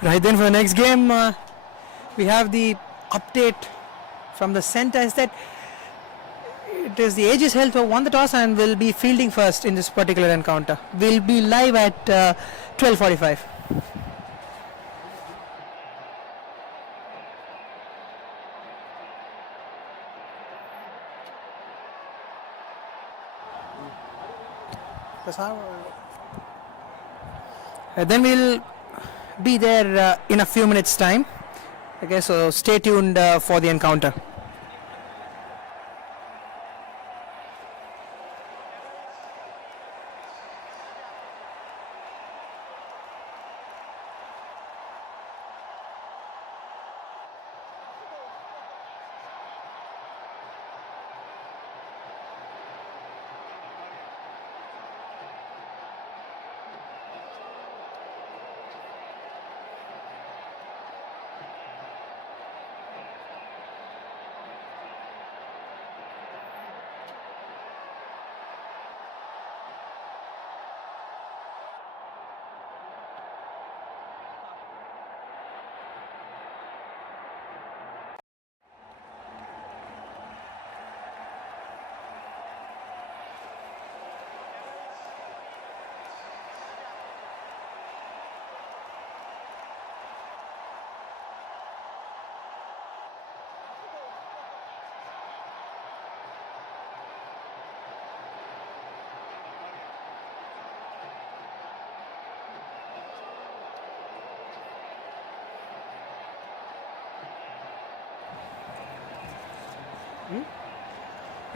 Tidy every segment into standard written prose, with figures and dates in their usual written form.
Right, then for the next game, we have the update from the center is that it is the AGS Health who won the toss and will be fielding first in this particular encounter. We'll be live at 12:45. Then we'll be there in a few minutes time. Okay, so stay tuned for the encounter.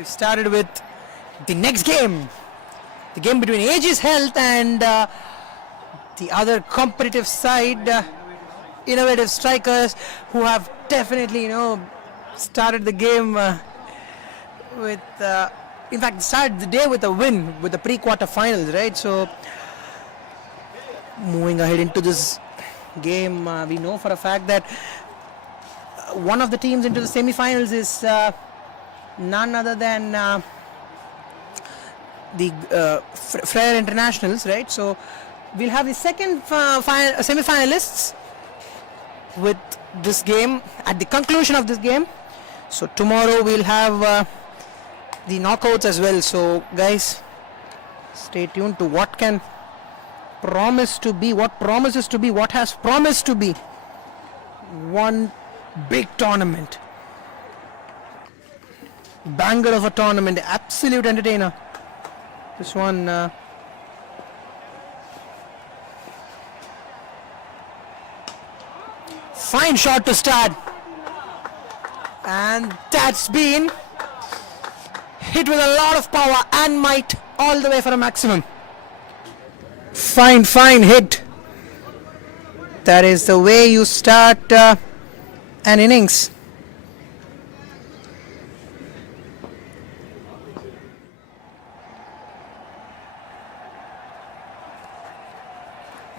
We've started with the next game. The game between AGS Health and the other competitive side, innovative strikers, who have definitely, started the game with, in fact, started the day with a win with the pre-quarter finals, right? So, moving ahead into this game, we know for a fact that one of the teams into the semi-finals is none other than the Frere Internationals, right? So we'll have the second semi-finalists with this game at the conclusion of this game. So tomorrow we'll have the knockouts as well. So guys, stay tuned to what can promise to be, what promises to be, what has promised to be one big tournament. Banger of a tournament, absolute entertainer. This one fine shot to start, and that's been hit with a lot of power and might all the way for a maximum. Fine hit. That is the way you start an innings.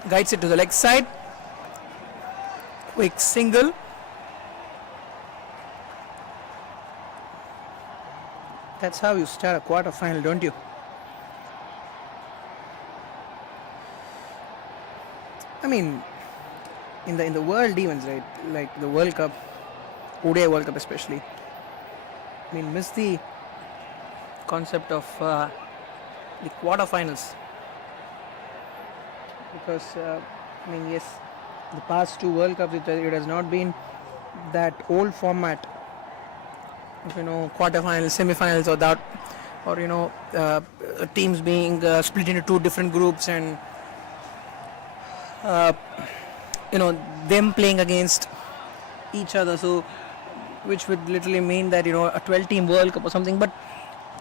Guides it to the leg side. Quick single. That's how you start a quarter final, don't you? I mean, in the world events, right? Like the World Cup, ODI World Cup especially. I mean, miss the concept of the quarterfinals. Because I mean, yes, the past two World Cups it has not been that old format of, quarterfinals, semi-finals, or that, or teams being split into two different groups and them playing against each other. So which would literally mean that a 12-team World Cup or something. But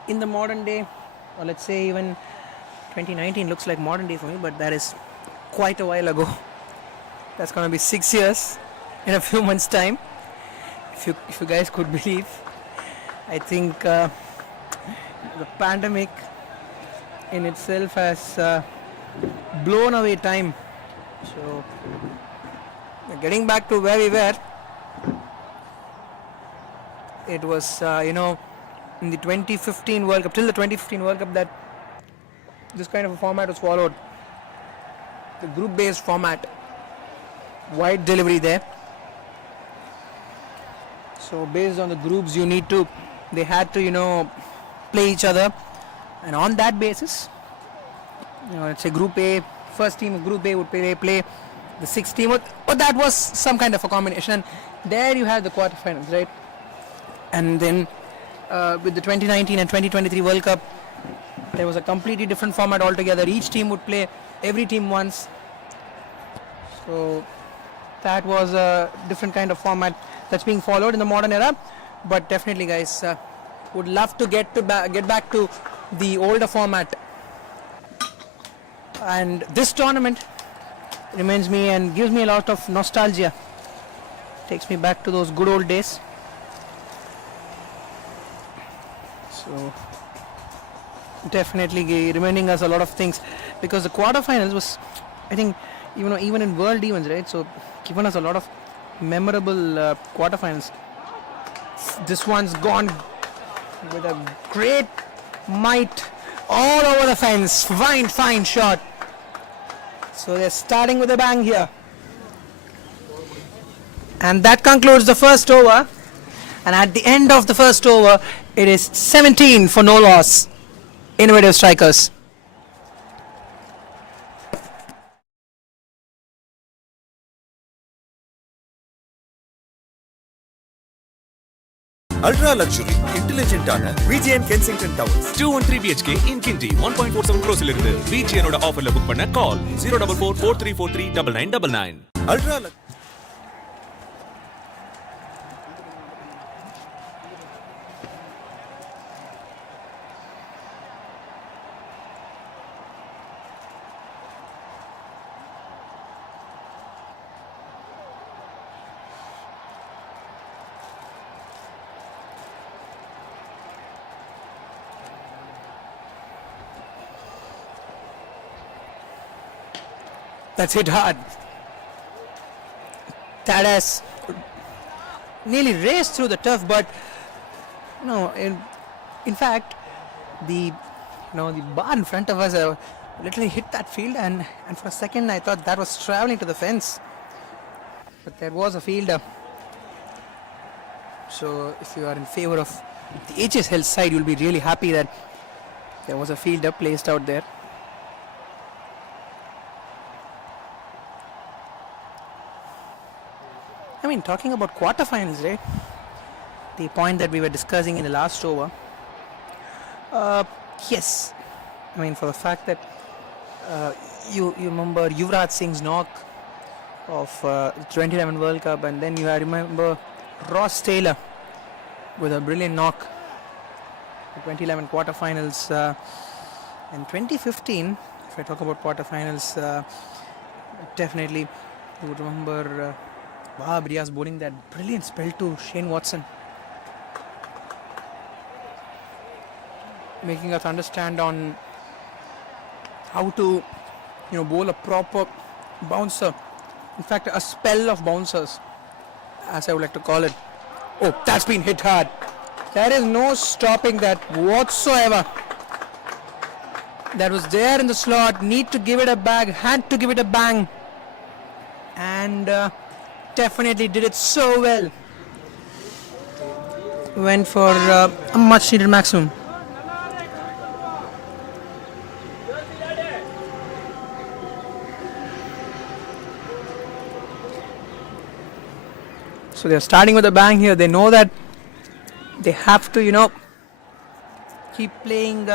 in the modern day, or let's say even 2019 looks like modern day for me, but that is quite a while ago. That's going to be 6 years in a few months' time, if you guys could believe. I think the pandemic in itself has blown away time. So getting back to where we were, it was in the 2015 World Cup, till the 2015 World Cup, that this kind of a format was followed. The group-based format, wide delivery there. So based on the groups they had to play each other, and on that basis, let's say Group A, first team of Group A would play the sixth team, or that was some kind of a combination. And there you have the quarterfinals, right? And then with the 2019 and 2023 World Cup, there was a completely different format altogether. Each team would play every team once. So that was a different kind of format that's being followed in the modern era. But definitely, guys, would love to get back to the older format. And this tournament reminds me and gives me a lot of nostalgia. Takes me back to those good old days. So definitely reminding us a lot of things, because the quarterfinals was, I think, even in world events, right? So given us a lot of memorable quarterfinals. This one's gone with a great might all over the fence. Fine shot. So they're starting with a bang here. And that concludes the first over. And at the end of the first over, it is 17 for no loss. Innovative strikers. Ultra luxury, intelligent ana VGN Kensington Towers. 213 BHK in Kinti, 1.47 crores irundhu. VGN oda offer la book panna call 04443439999. Ultra That's hit hard. That has nearly raced through the turf, but no. In fact, the bar in front of us literally hit that field, and for a second I thought that was traveling to the fence, but there was a fielder. So if you are in favor of the AGS Health side, you'll be really happy that there was a fielder placed out there. I mean, talking about quarterfinals, right? The point that we were discussing in the last over. Yes, I mean, for the fact that you remember Yuvraj Singh's knock of the 2011 World Cup, and then you remember Ross Taylor with a brilliant knock the 2011 quarterfinals, and 2015. If I talk about quarterfinals, definitely you would remember Wahab Riaz bowling that brilliant spell to Shane Watson, making us understand on how to bowl a proper bouncer. In fact, a spell of bouncers, as I would like to call it. Oh, that's been hit hard. There is no stopping that whatsoever. That was there in the slot. Need to give it a bag. Had to give it a bang. And definitely did it so well. Went for a much needed maximum. So they're starting with a bang here. They know that they have to, keep playing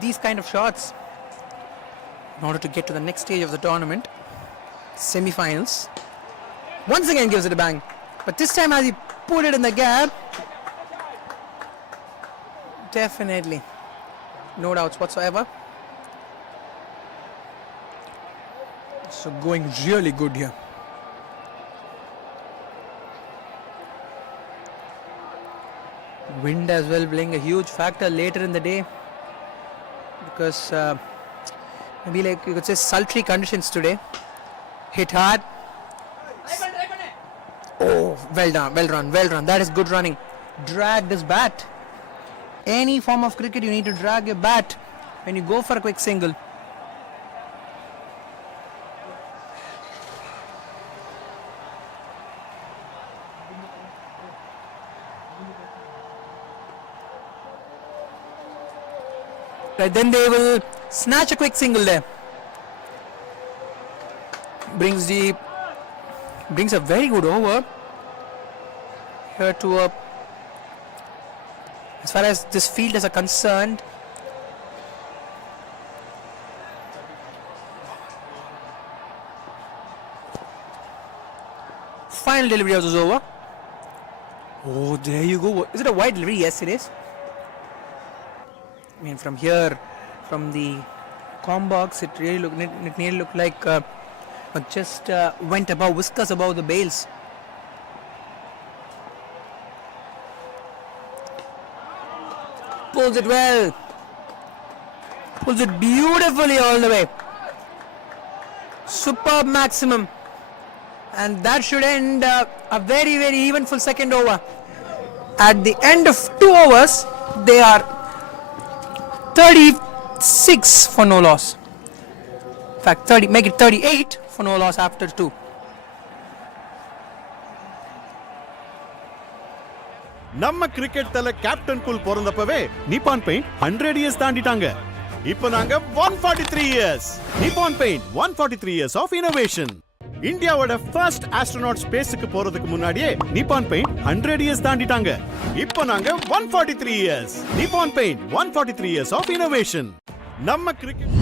these kind of shots in order to get to the next stage of the tournament, semi-finals. Once again gives it a bang, but this time as he put it in the gap, definitely no doubts whatsoever. So going really good here. Wind as well playing a huge factor later in the day, because maybe like you could say sultry conditions today. Hit hard. Oh, well done, well run. That is good running. Drag this bat. Any form of cricket, you need to drag your bat when you go for a quick single. Right, then they will snatch a quick single there. Brings a very good over here to a. As far as this field is concerned, final delivery of this over. Oh, there you go. Is it a wide delivery? Yes, it is. I mean, from here, from the com box, it nearly looked like just went above, whiskers above the bails. Pulls it well. Pulls it beautifully all the way. Superb maximum. And that should end a very, very eventful second over. At the end of 2 overs, they are 36 for no loss. In fact, make it 38 for no loss after 2. நம்ம cricket தல captain cool பிறந்தப்பவே Nippon paint 100 years தாண்டிட்டாங்க. இப்போ நாங்க 143 years. Nippon paint 143 years of innovation. இந்தியாவோட first astronaut ஸ்பேஸ்க்கு போறதுக்கு முன்னாடியே நிப்பான் பெயிண்ட் 100 இயர்ஸ் தாண்டிட்டாங்க. இப்போ நாங்க 143 years. Nippon paint 143 years of innovation. நம்ம cricket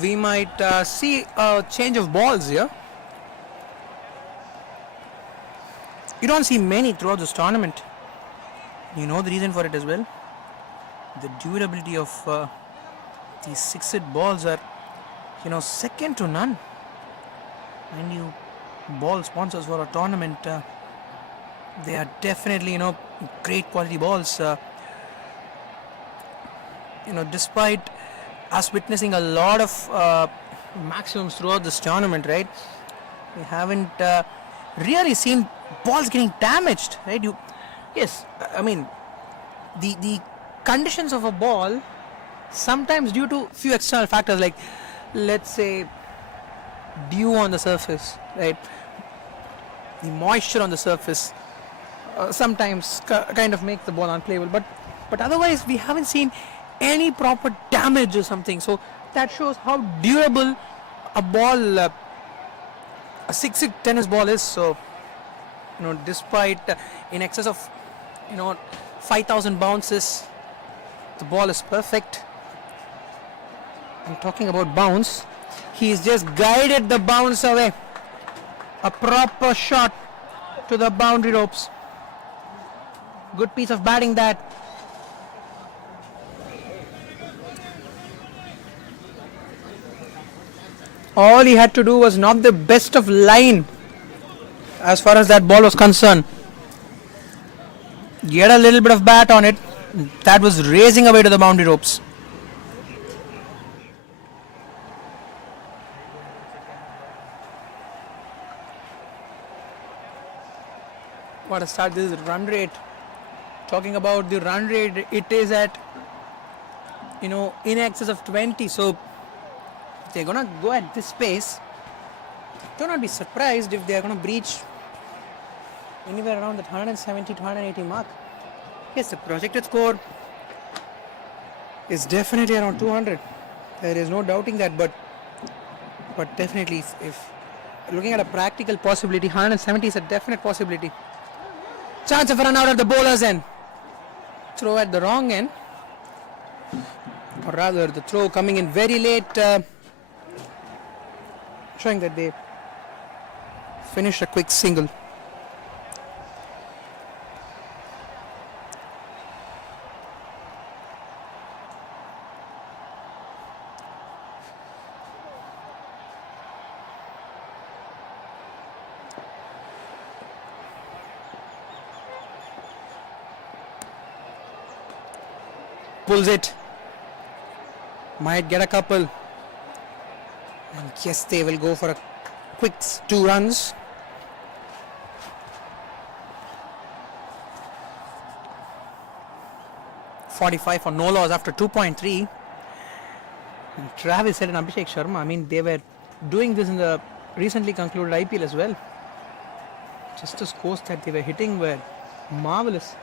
we might see a change of balls here. You don't see many throughout this tournament. You know the reason for it as well. The durability of these 6-hit balls are, second to none. And you ball sponsors for a tournament, they are definitely, great quality balls. Despite us witnessing a lot of maximums throughout this tournament, right? We haven't really seen balls getting damaged, right? The conditions of a ball sometimes due to few external factors, like let's say dew on the surface, right? The moisture on the surface sometimes kind of makes the ball unplayable, but otherwise we haven't seen any proper damage or something. So that shows how durable a ball, a 6-hit tennis ball is. So despite in excess of 5,000 bounces, the ball is perfect. I'm talking about bounce. He's just guided the bounce away. A proper shot to the boundary ropes. Good piece of batting that. All he had to do was knock the best of line as far as that ball was concerned. Get a little bit of bat on it. That was racing away to the boundary ropes. What a start. This is run rate. Talking about the run rate, it is at in excess of 20. So if they're gonna go at this pace, do not be surprised if they're gonna breach anywhere around the 170 to 180 mark. Yes, the projected score is definitely around 200. There is no doubting that, but definitely if looking at a practical possibility, 170 is a definite possibility. Chance of a run out of the bowler's end. Throw at the wrong end, or rather the throw coming in very late, showing that they finished a quick single. Pulls it, might get a couple, and yes, they will go for a quick 2 runs. .45 for no loss after 2.3. And Travis said and Abhishek Sharma, they were doing this in the recently concluded IPL as well. Just the scores that they were hitting were marvelous.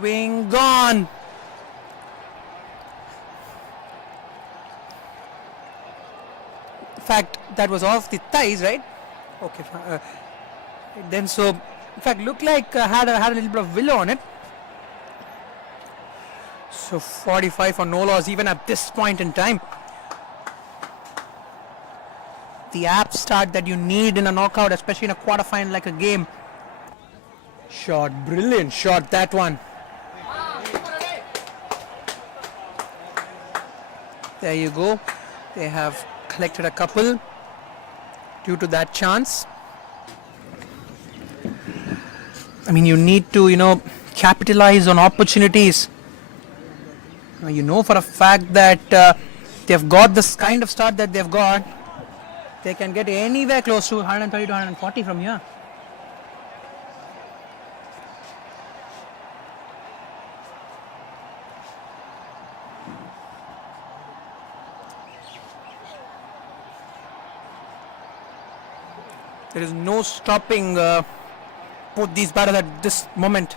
Swing gone. In fact, that was off the thighs, right? Okay. Then so, in fact, looked like had a little bit of willow on it. So 45 for no loss even at this point in time. The apt start that you need in a knockout, especially in a quarterfinal like a game. Shot, brilliant shot, that one. There you go. They have collected a couple due to that chance. You need to, capitalize on opportunities. You know for a fact that they've got this kind of start that they've got. They can get anywhere close to 130 to 140 from here. There is no stopping both these batters at this moment.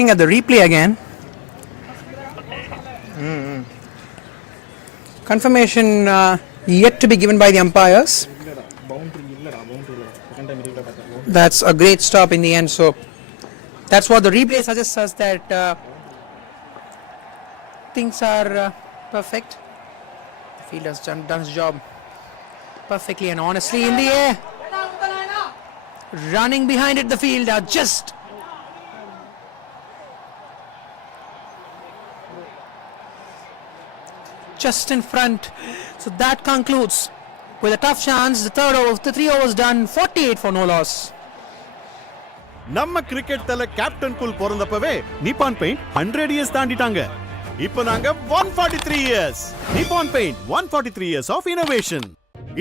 looking at the replay again. Confirmation yet to be given by the umpires. That's a great stop in the end. So that's what the replay suggests us, that things are perfect. The field has done its job perfectly and honestly in the air. Running behind it, the field are just in front. So that concludes with a tough chance. The 3 overs done, 48 for no loss. நம்ம cricket தல captain cool பிறந்தப்பவே Nippon paint 100 years தாண்டிட்டாங்க. இப்போ நாங்க 143 years. Nippon paint 143 years of innovation.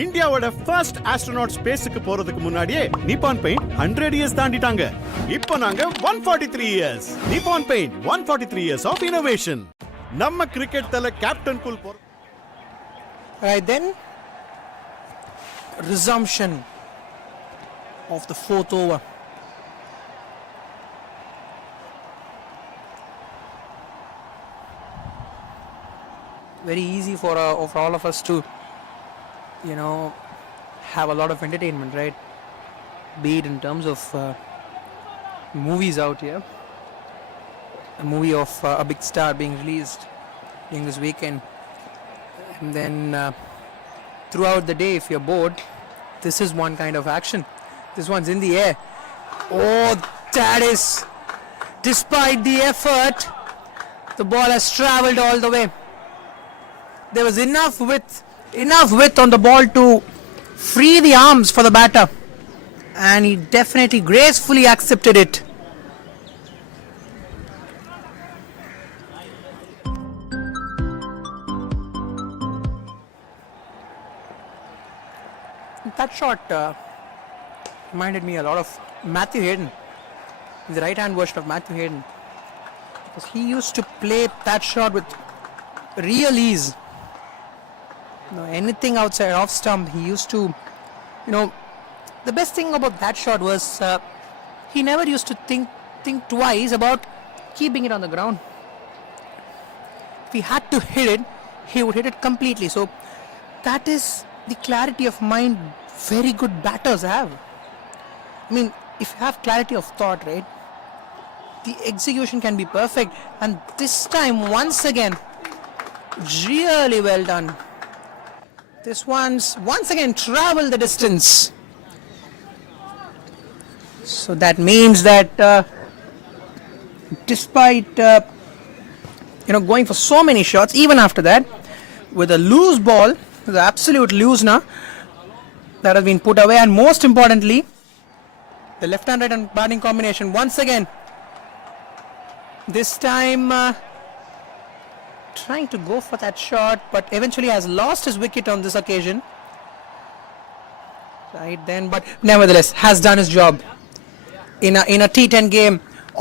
இந்தியாவோட first astronaut ஸ்பேஸ்க்கு போறதுக்கு முன்னாடியே நிப்பான் பெயிண்ட் 100 இயர்ஸ் தாண்டிட்டாங்க. இப்போ நாங்க 143 years. Nippon paint 143 years of innovation. நம்ம கிரிக்கெட் தல captain cool Right then, resumption of the 4th over. Very easy for all of us to, have a lot of entertainment, right? Be it in terms of movies out here. A movie of a big star being released during this weekend. And then throughout the day, if you're bored, this is one kind of action. This one's in the air. Oh, that is, despite the effort, the ball has traveled all the way. There was enough width on the ball to free the arms for the batter, and he definitely gracefully accepted it. That shot reminded me a lot of Matthew Hayden, the right-hand version of Matthew Hayden, because he used to play that shot with real ease. Anything outside off stump, he used to, the best thing about that shot was he never used to think twice about keeping it on the ground. If he had to hit it, he would hit it completely. So that is the clarity of mind very good batters have. I mean, if you have clarity of thought, right, the execution can be perfect. And this time, once again, really well done. This once again traveled the distance. So that means that despite going for so many shots, even after that, with a loose ball, the absolute loosener that has been put away, and most importantly, the left and right hand batting combination once again. This time trying to go for that shot, but eventually has lost his wicket on this occasion. Right then, but nevertheless has done his job. In a T10 game,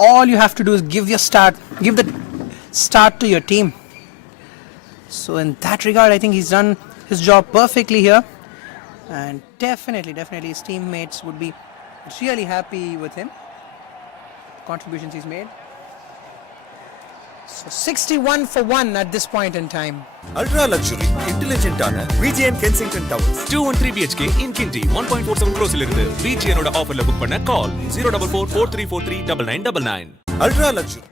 all you have to do is give the start to your team. So in that regard, I think he's done his job perfectly here, and definitely his teammates would be really happy with him, the contributions he's made. So 61 for 1 at this point in time. Ultra luxury, intelligent ஆன VGN Kensington Towers. 213 BHK in Kinti 1.47 crores இலிருந்து VGN ஓட ஆஃபர்ல book பண்ண கால் 04443439999. Ultra luxury.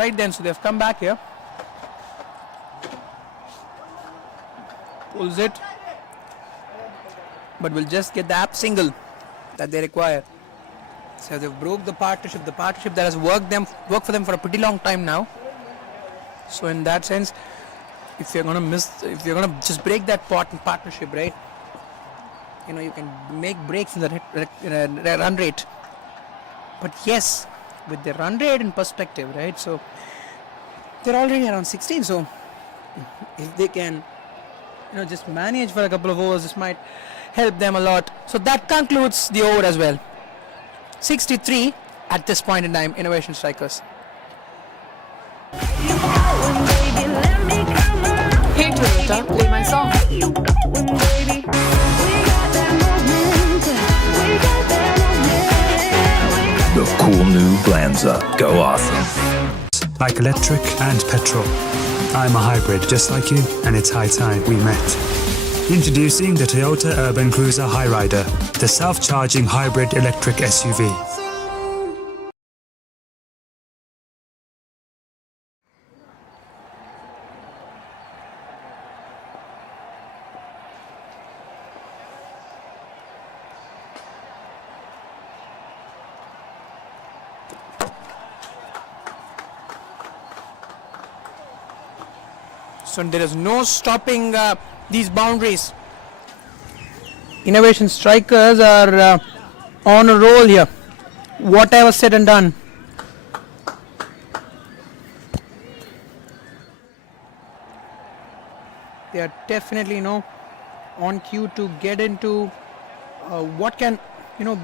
Right then, so they've come back here. Pulls it, but will just get the app single that they require. So they've broke the partnership that has worked for them for a pretty long time now. So in that sense, if you're gonna just break that partnership, right, you can make breaks in the run rate. But yes, with the run rate in perspective, right? So they're already around 16. So if they can, just manage for a couple of overs, this might help them a lot. So that concludes the over as well. 63 at this point in time, Innovation Strikers. Hey Toyota, play my song. The cool new Glanza. Go awesome. Like electric and petrol. I'm a hybrid just like you, and it's high time we met. Introducing the Toyota Urban Cruiser Highrider, the self-charging hybrid electric SUV. So there is no stopping these boundaries. Innovation Strikers are on a roll here. Whatever said and done. They are definitely on cue to get into what can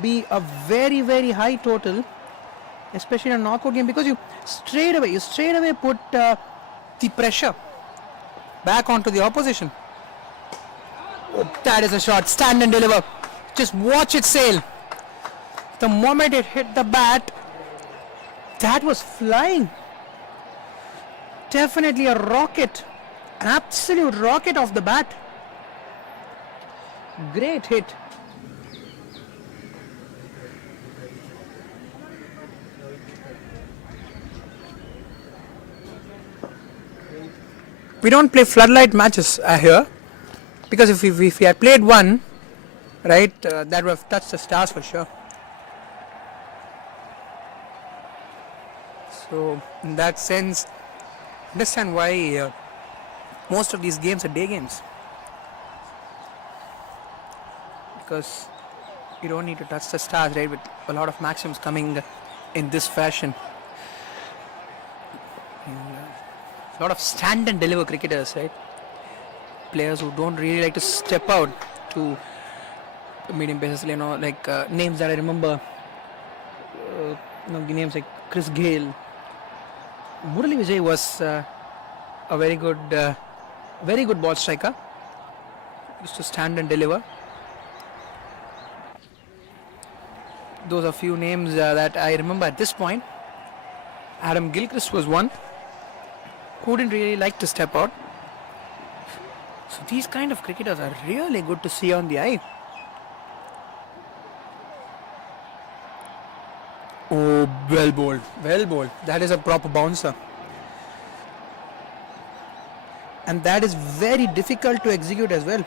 be a very, very high total, especially in a knockout game, because you straight away put the pressure back onto the opposition. Oh, that is a shot. Stand and deliver. Just watch it sail. The moment it hit the bat, that was flying. Definitely a rocket. An absolute rocket off the bat. Great hit. We don't play floodlight matches here, because if we had played one, right, that would have touched the stars for sure. So in that sense, understand why most of these games are day games, because you don't need to touch the stars, right, with a lot of maxims coming in this fashion. A lot of stand and deliver cricketers, right? Players who don't really like to step out to medium paces, like names that I remember, names like Chris Gale. Murali Vijay was a very good ball striker. Used to stand and deliver. Those are few names that I remember at this point. Adam Gilchrist was one who didn't really like to step out. So these kind of cricketers are really good to see on the eye. Oh, well bowled. That is a proper bouncer. And that is very difficult to execute as well.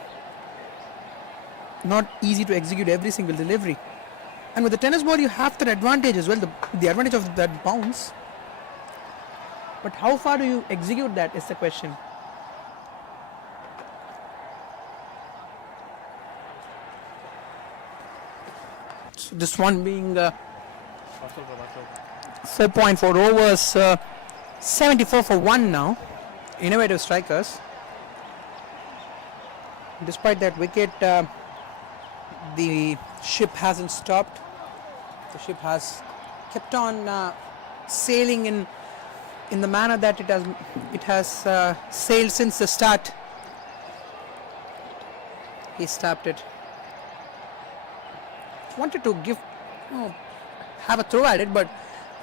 Not easy to execute every single delivery. And with the tennis ball, you have that advantage as well, the advantage of that bounce. But how far do you execute that is the question. So this one being 4.4 overs, 74 for 1 now. Innovative Strikers. Despite that wicket, the ship hasn't stopped. The ship has kept on sailing in the manner that it has sailed since the start. He stopped it. Wanted to have a throw at it, but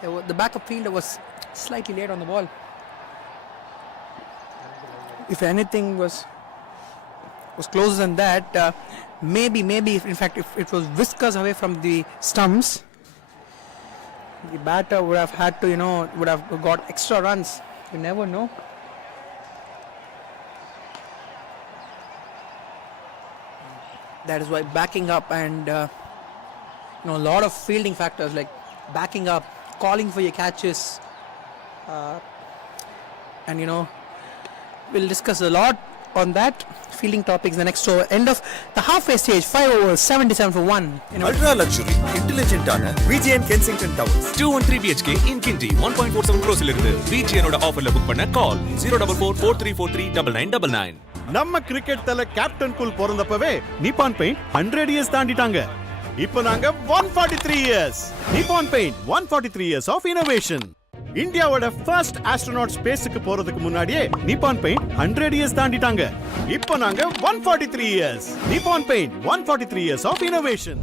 the backup fielder was slightly late on the ball. If anything was closer than that, maybe in fact if it was whiskers away from the stumps, the batter would have had to would have got extra runs. You never know. That is why backing up and a lot of fielding factors like backing up, calling for your catches, and we'll discuss a lot on that. Fielding topics the next over. End of the halfway stage. 5 overs, 77 for 1. Ultra luxury, intelligent ஆன VGN Kensington Towers. 213 BHK in Kinti 1.47 crores இருந்து VGN ஓட ஆஃபர்ல book பண்ண கால் 04443439999. நம்ம cricket தல captain cool பிறந்தப்பவே Nippon paint 100 years தாண்டிட்டாங்க. இப்போ நாங்க 143 years. Nippon paint 143 years of innovation. இந்தியாவோட ஃபர்ஸ்ட் ஆஸ்ட்ரோநாட் ஸ்பேஸ்க்கு போறதுக்கு முன்னாடியே நிப்பான் பெயிண்ட் 100 இயர்ஸ் தாண்டிட்டாங்க. இப்போ நாங்க 143 years. Nippon paint 143 years of innovation.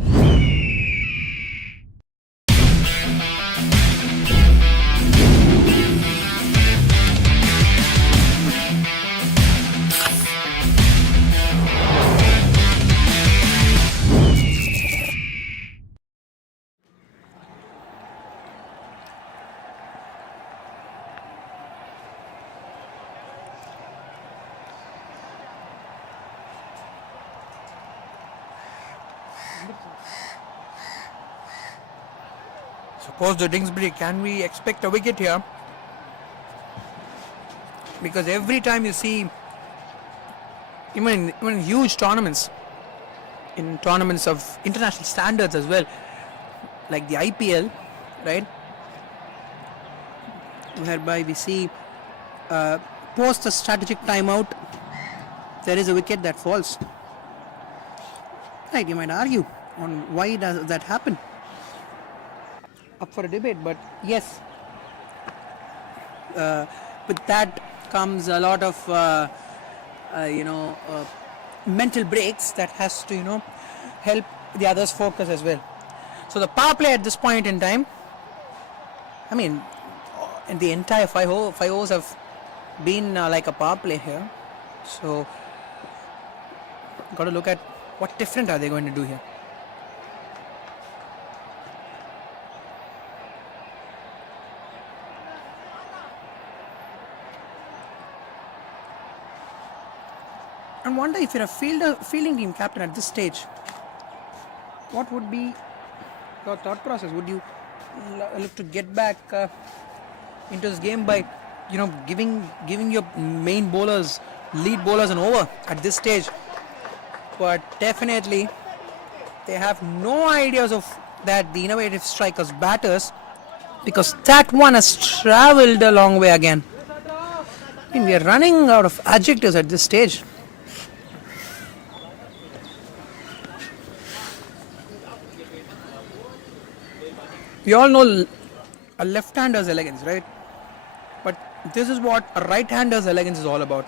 Suppose the Dingsbury, can we expect a wicket here? Because every time you see, even in huge tournaments, in tournaments of international standards as well, like the IPL, right? Whereby we see post a strategic timeout, there is a wicket that falls. Right, you might argue on why does that happen. Up for a debate, but yes, with that comes a lot of mental breaks that has to help the others focus as well. So the power play at this point in time, I mean, in the entire 5 overs have been like a power play here. So got to look at what different are they going to do here. I wonder if you're a fielding team captain at this stage, what would be your thought process? Would you look to get back into this game by giving your main bowlers, lead bowlers an over at this stage? But definitely they have no ideas of that, the innovative strikers, batters, because that one has travelled a long way again. I mean, we are running out of adjectives at this stage. We all know a left-hander's elegance, right? But this is what a right-hander's elegance is all about.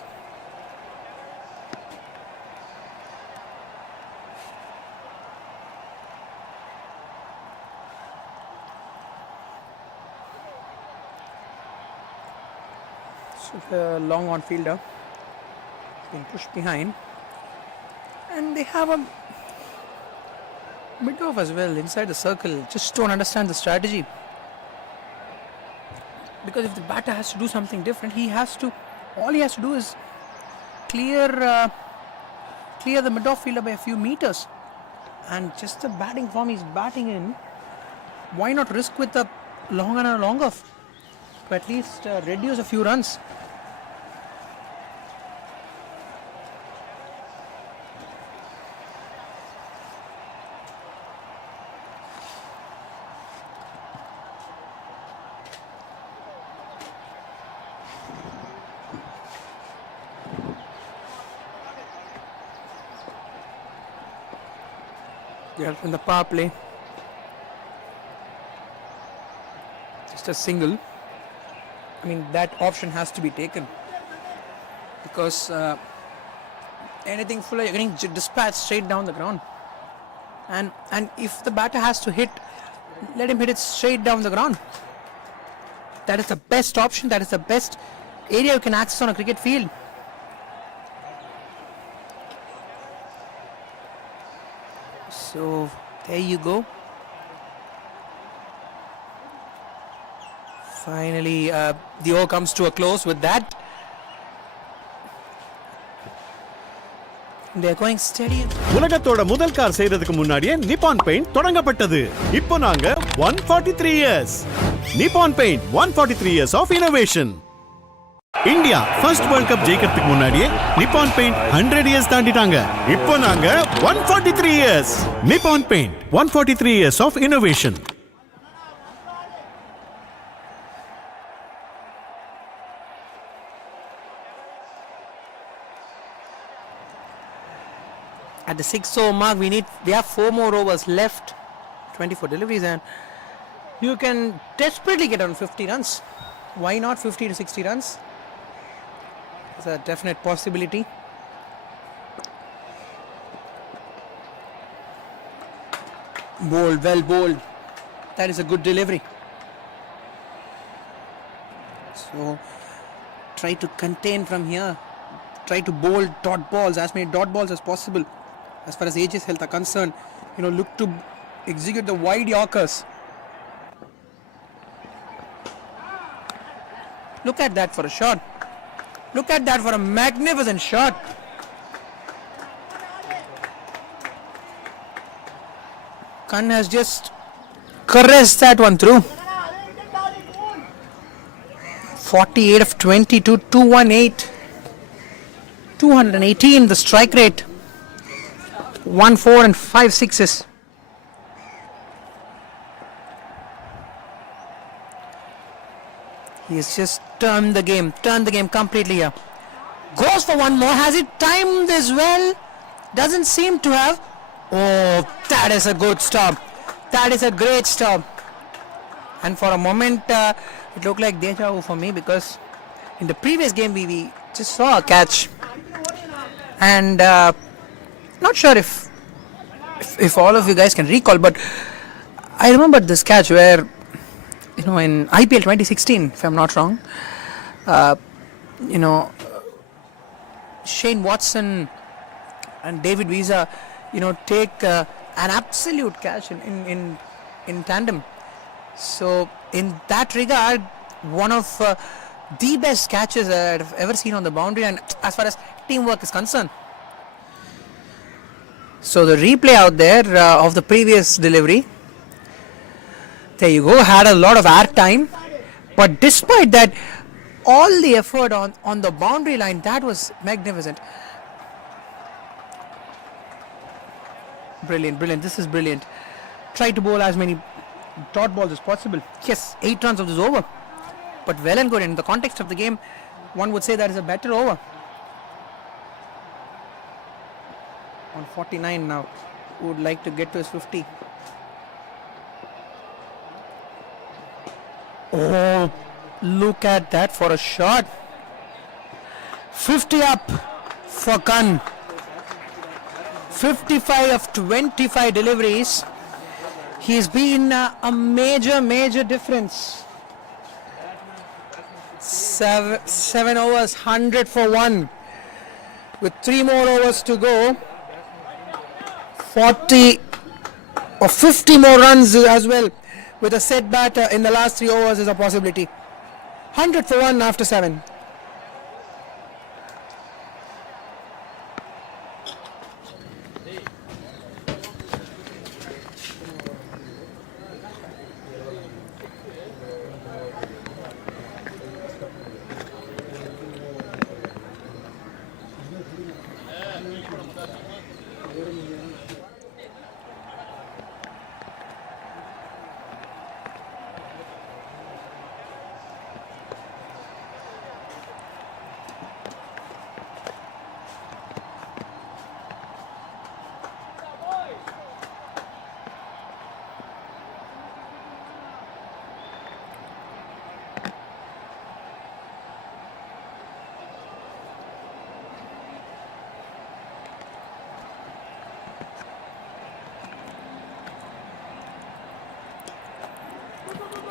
So the long on fielder has been pushed behind, and they have a mid-off as well inside the circle. Just don't understand the strategy, because if the batter has to do something different, all he has to do is clear the mid-off fielder by a few meters. And just the batting form he's batting in, why not risk with a long and a long off to at least reduce a few runs? In the power play, just a single. I mean, that option has to be taken, because anything fuller, you're getting dispatched straight down the ground. And if the batter has to hit, let him hit it straight down the ground. That is the best option. That is the best area you can access on a cricket field. So there you go. Finally, the over comes to a close with that. They're going steady. உலகத்தோட முதல் car செய்யறதுக்கு முன்னாடியே Nippon paint தொடங்கப்பட்டது. இப்போ நாங்க 143 years. Nippon paint 143 years of innovation. India first world cup ஜெயிக்கிறதுக்கு முன்னாடியே Nippon paint 100 years தாண்டிட்டாங்க. இப்போ நாங்க 143 years. Nippon paint 143 years of innovation. At the 6 over mark, we have 4 more overs left, 24 deliveries, and you can desperately get on 50 runs. Why not 50 to 60 runs? It's a definite possibility. Bowled, well bowled. That is a good delivery. So try to contain from here. Try to bowl dot balls, as many dot balls as possible. As far as AGS Health are concerned, look to execute the wide Yorkers. Look at that for a shot. Look at that for a magnificent shot. Khan has just caressed that one through. 48 of 22, 218. 218 the strike rate. 1-4 and 5 sixes. He has just turned the game completely here. Goes for one more. Has it timed as well? Doesn't seem to have. Oh, that is a good stop. That is a great stop. And for a moment, it looked like deja vu for me, because in the previous game we just saw a catch. And not sure if all of you guys can recall, but I remember this catch where, in IPL 2016, if I'm not wrong, Shane Watson and David Visa, take an absolute catch in tandem. So in that regard, one of the best catches I've ever seen on the boundary, and as far as teamwork is concerned. So the replay out there of the previous delivery, there you go, had a lot of air time, but despite that, all the effort on the boundary line, that was magnificent. Brilliant. This is brilliant. Try to bowl as many dot balls as possible. Yes, 8 runs of this over, but well and good. In the context of the game, one would say that is a better over. On 49 now, would like to get to his 50. Oh, look at that for a shot. 50 up for Khan. 55 of 25 deliveries. He's been a major difference. 7 overs, 100 for 1. With 3 more overs to go, 40 or 50 more runs as well, with a set batter in the last 3 overs is a possibility. 100 for 1 after 7.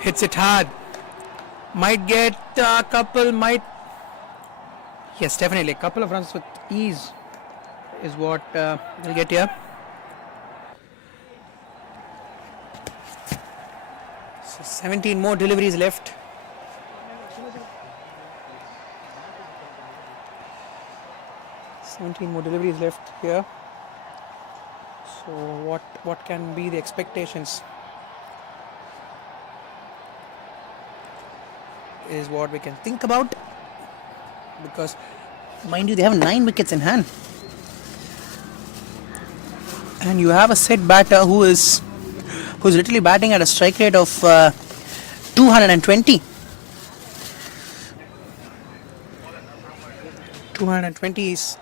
Hits it hard. Might get a couple, yes, definitely. A couple of runs with ease is what we'll get here. So 17 more deliveries left. 17 more deliveries left here. So what can be the expectations is what we can think about. because, mind you, they have 9 wickets in hand. And you have a set batter who's literally batting at a strike rate of 220. 220 is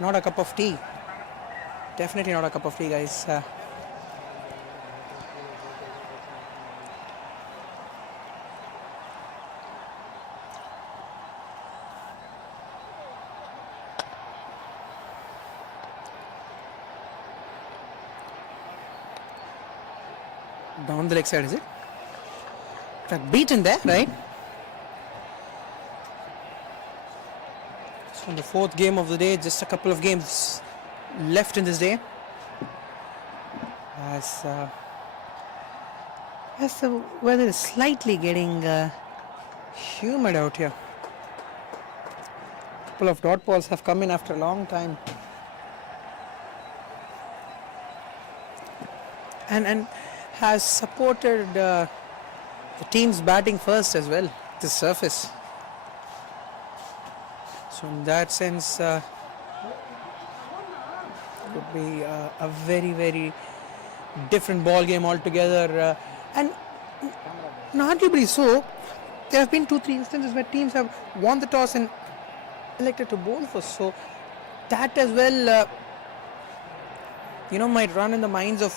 not a cup of tea. Definitely not a cup of tea, guys. Down the leg side, is it? In fact, beaten there, right? So, the 4th game of the day, just a couple of games left in this day. As the weather is slightly getting humid out here. A couple of dot balls have come in after a long time. And has supported the team's batting first as well, this surface. So in that sense, could be a very, very different ball game altogether. And arguably so, there have been 2-3 instances where teams have won the toss and elected to bowl first. So that as well, might run in the minds of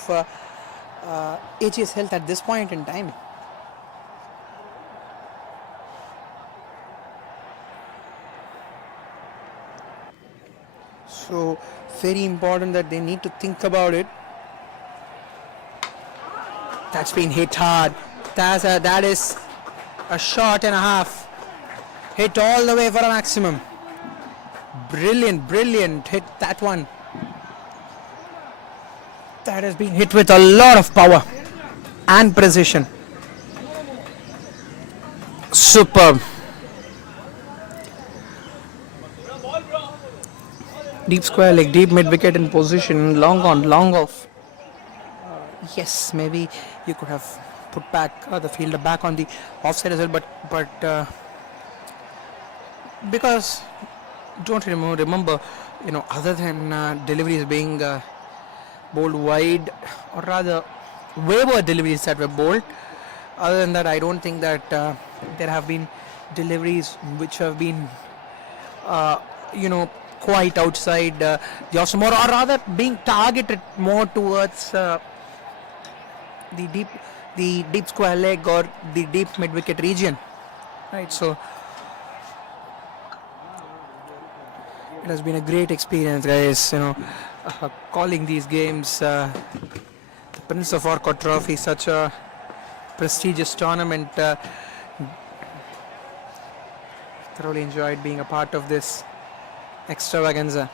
AGS Health at this point in time. So very important that they need to think about it. That's been hit hard. That is a shot and a half. Hit all the way for a maximum. Brilliant hit, that one. That has been hit with a lot of power and precision. Superb. Deep square leg, deep mid wicket in position, long on, long off. Yes, maybe you could have put back the fielder back on the offside as well, but because don't remember, other than deliveries being bowled wide, or rather waiver deliveries that were bowled. Other than that, I don't think that there have been deliveries which have been, quite outside the off more, or rather being targeted more towards the deep square leg or the deep mid wicket region, right? So it has been a great experience, guys. Calling these games, the Prince of Arcot Trophy, such a prestigious tournament. Thoroughly enjoyed being a part of this extravaganza.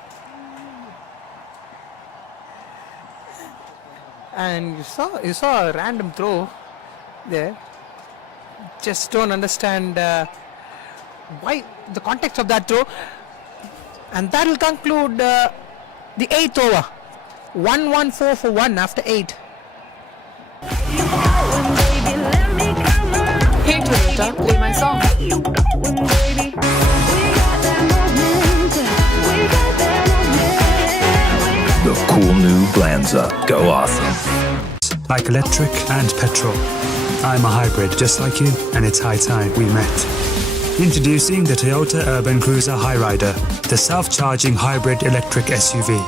And you saw a random throw there. Just don't understand why the context of that throw. And that will conclude the 8th over. 1-1-4 for 1 after 8. Hey Toyota, play my song. The cool new Glanza. Go awesome. Like electric and petrol. I'm a hybrid just like you, and it's high time we met. Introducing the Toyota Urban Cruiser Hyrider, the self-charging hybrid electric SUV.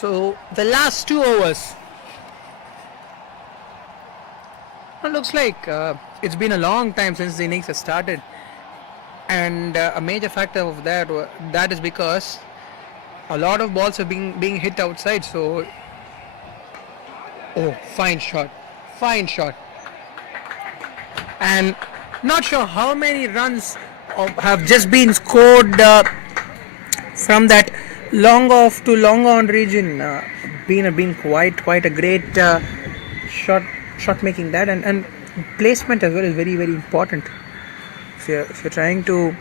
So the last 2 overs. It looks like it's been a long time since the innings has started, and a major factor of that is because a lot of balls are being hit outside. So, fine shot, and not sure how many runs have just been scored from that long off to long on region. Been quite a great shot making that, and placement as well is very, very important. if you're trying to,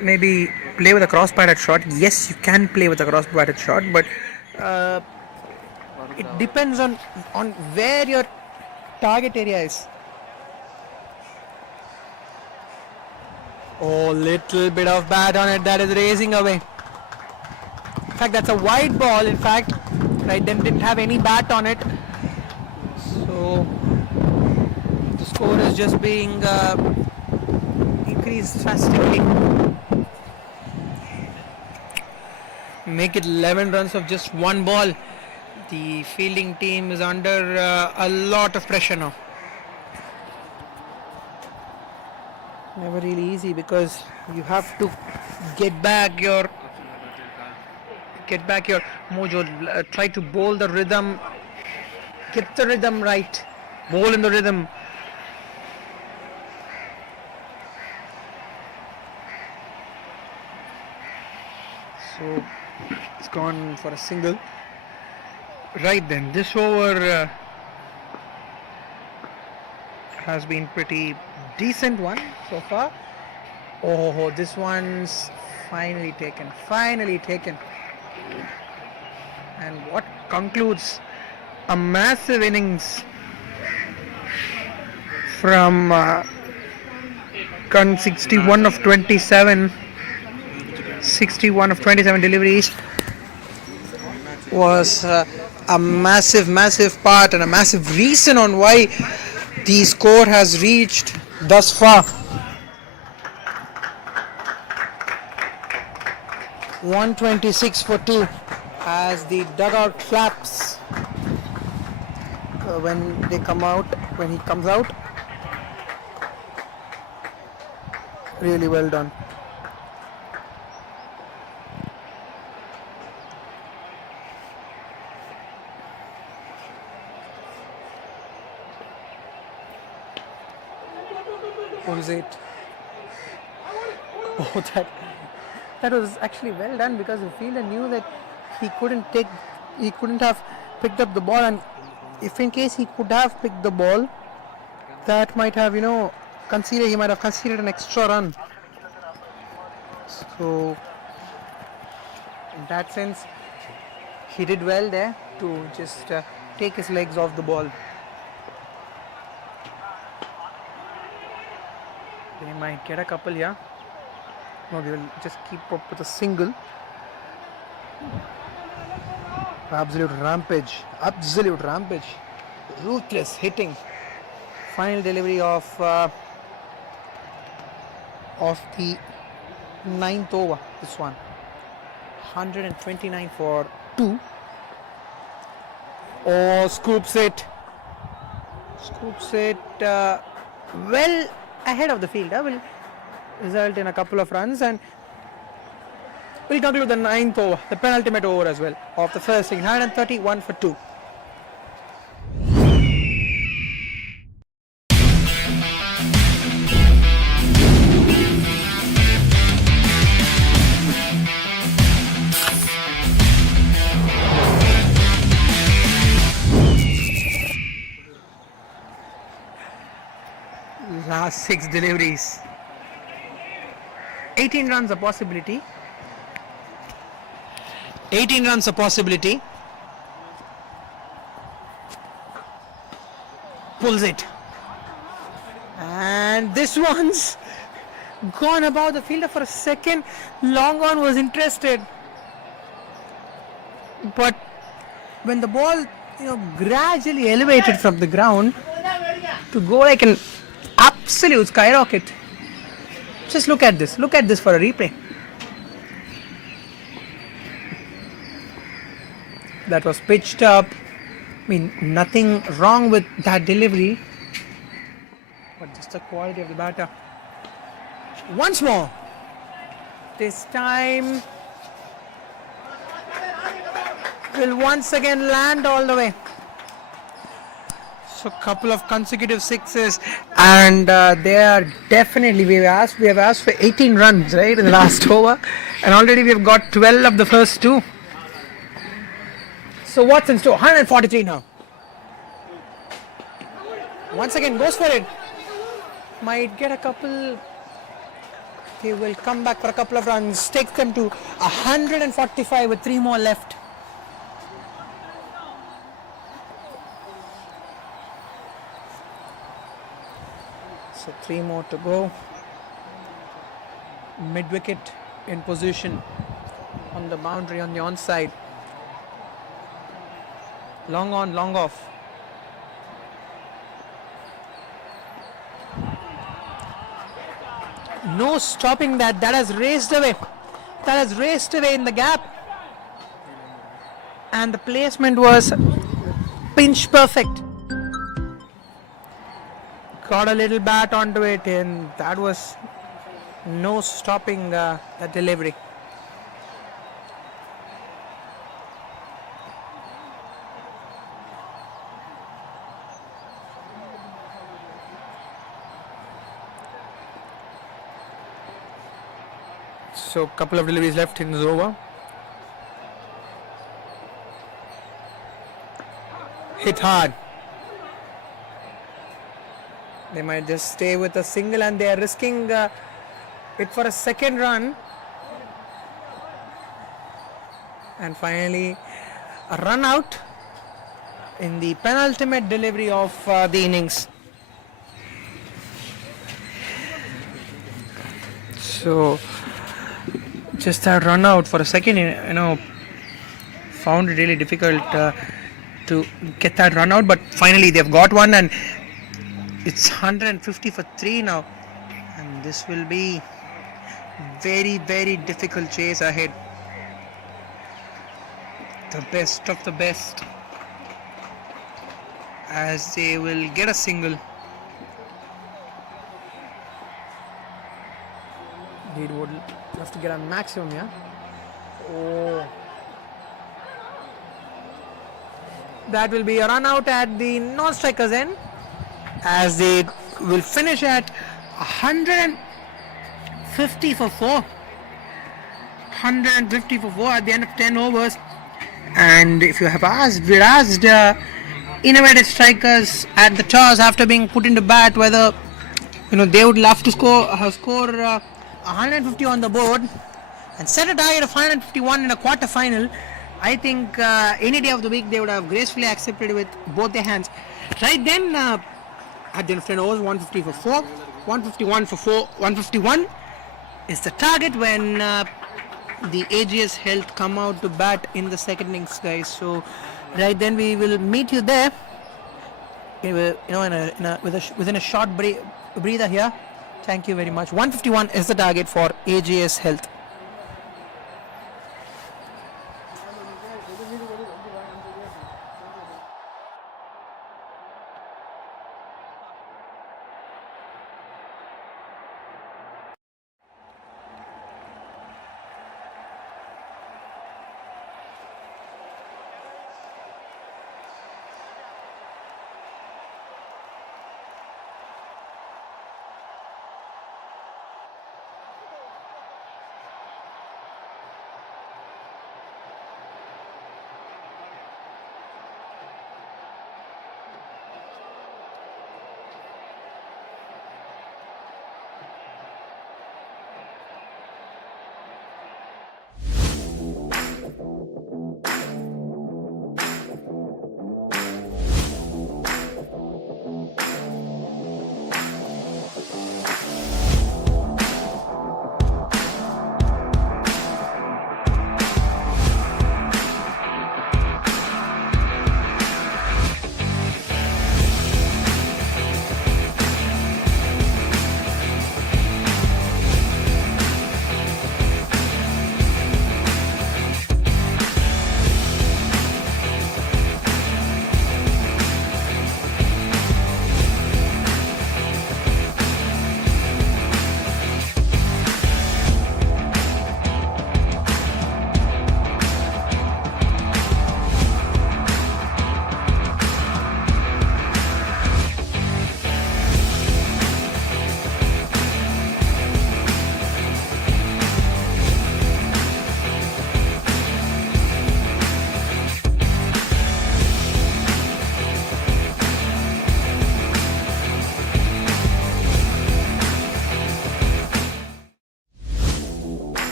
maybe play with a cross-barred shot, yes, you can play with a cross-barred shot, but it depends on where your target area is. Oh, little bit of bat on it, that is racing away. In fact, that's a wide ball. In fact, right, then didn't have any bat on it, so the score is just being increased drastically. Make it 11 runs of just one ball. The fielding team is under a lot of pressure now. Never really easy because you have to get back your mojo, try to bowl the rhythm, get the rhythm right, bowl in the rhythm. So it's gone for a single. Right then, this over has been pretty decent one so far. Oh, this one's finally taken. And what concludes a massive innings from Gun 61 of 27 deliveries was a massive part and a massive reason on why the score has reached thus far. 126 for 2 as the dugout claps when he comes out. Really well done. Pulls it. Oh, that was actually well done because the fielder knew that he couldn't have picked up the ball, and if in case he could have picked the ball, that might have he might have conceded an extra run. So in that sense he did well there to just take his legs off the ball. They might get a couple, yeah. No, they will just keep up with a single. Absolute rampage. Ruthless hitting. Final delivery of the 9th over. This one. 129 for 2. Oh, scoops it. Well ahead of the fielder. Will result in a couple of runs, and we'll conclude the 9th over, the penultimate over as well of the first inning. 131 for 2. Last 6 deliveries. 18 runs a possibility. Pulls it. And this one's gone above the fielder for a second. Long on was interested. But when the ball, gradually elevated from the ground to go like an absolute skyrocket. Just look at this for a replay. That was pitched up. I mean, nothing wrong with that delivery, but just the quality of the batter. Once more. This time will once again land all the way. So couple of consecutive sixes, and they are definitely, we have asked for 18 runs, right, in the last over, and already we have got 12 of the first 2. So what's in store? 143 now. Once again goes for it. might get a couple. He will come back for a couple of runs, takes them to 145 with 3 more left. So 3 more to go. Mid wicket in position on the boundary on the onside. Long on, long off. No stopping that. That has raced away. That has raced away in the gap. And the placement was pinch perfect. Got a little bat onto it, and that was no stopping that delivery. So couple of deliveries left in the over. Hit hard. They might just stay with a single, and they are risking it for a second run. And finally a run out in the penultimate delivery of the innings. So just a run out for a second, found it really difficult to get that run out, but finally they've got one, and it's 150 for 3 now, and this will be very, very difficult chase ahead. The best of the best, as they will get a single. He would have to get a maximum, yeah? Oh. That will be a run out at the non-strikers end, as they will finish at 150 for 4. 150 for 4 at the end of 10 overs. And if you have asked, we'd asked innovative strikers at the toss after being put into bat whether they would love to score 150 on the board and set a target of 151 in a quarter final. I think any day of the week they would have gracefully accepted with both their hands. Right then, at the end of 10 overs, 150 for 4, 151 for 4, 151 is the target when the AGS Health come out to bat in the second innings, guys. So right then we will meet you there, within a short breather here. Thank you very much. 151 is the target for AGS Health.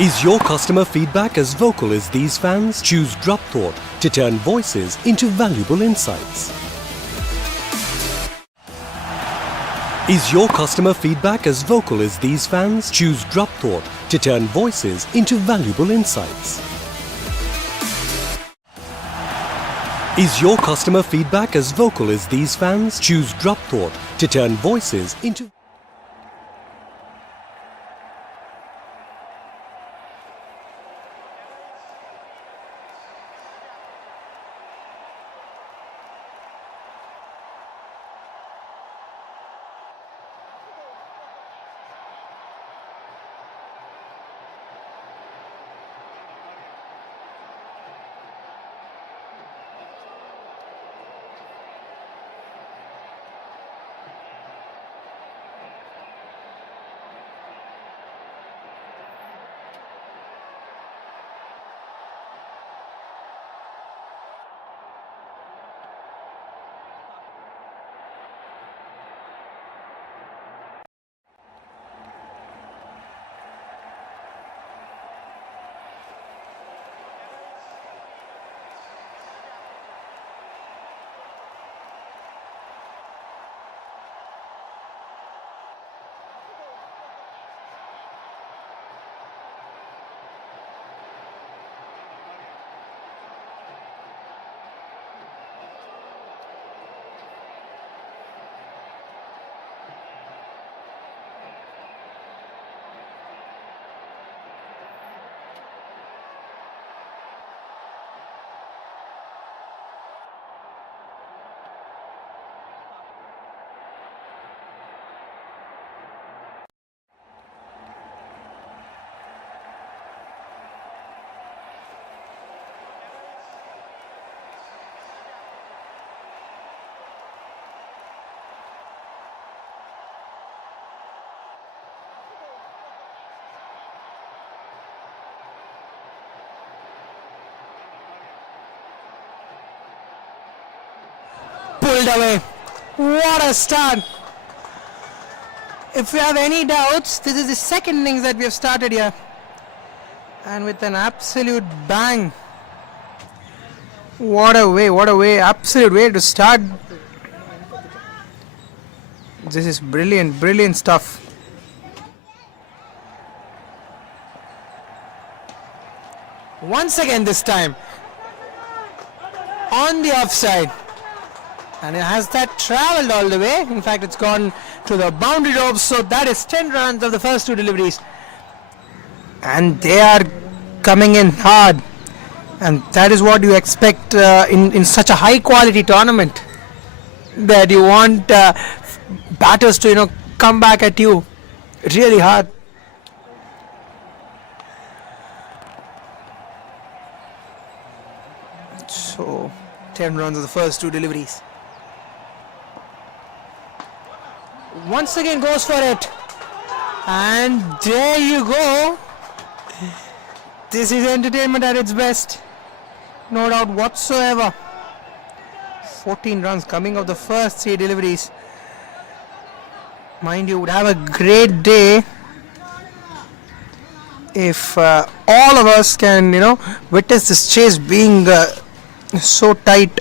Is your customer feedback as vocal as these fans? Choose Drop Thought to turn voices into valuable insights. Is your customer feedback as vocal as these fans? Choose Drop Thought to turn voices into valuable insights. Is your customer feedback as vocal as these fans? Choose Drop Thought to turn voices into... Pulled away. What a start. If you have any doubts, this is the second innings that we have started here. And with an absolute bang. What a way, absolute way to start. This is brilliant stuff. Once again this time. On the offside. And has that travelled all the way? In fact, it's gone to the boundary ropes. So that is 10 runs of the first two deliveries. And they are coming in hard. And that is what you expect in such a high quality tournament. That you want batters to, come back at you really hard. So 10 runs of the first two deliveries. Once again goes for it. And there you go. This is entertainment at its best. No doubt whatsoever. 14 runs coming of the first three deliveries. Mind you, would have a great day if all of us can, witness this chase being so tight.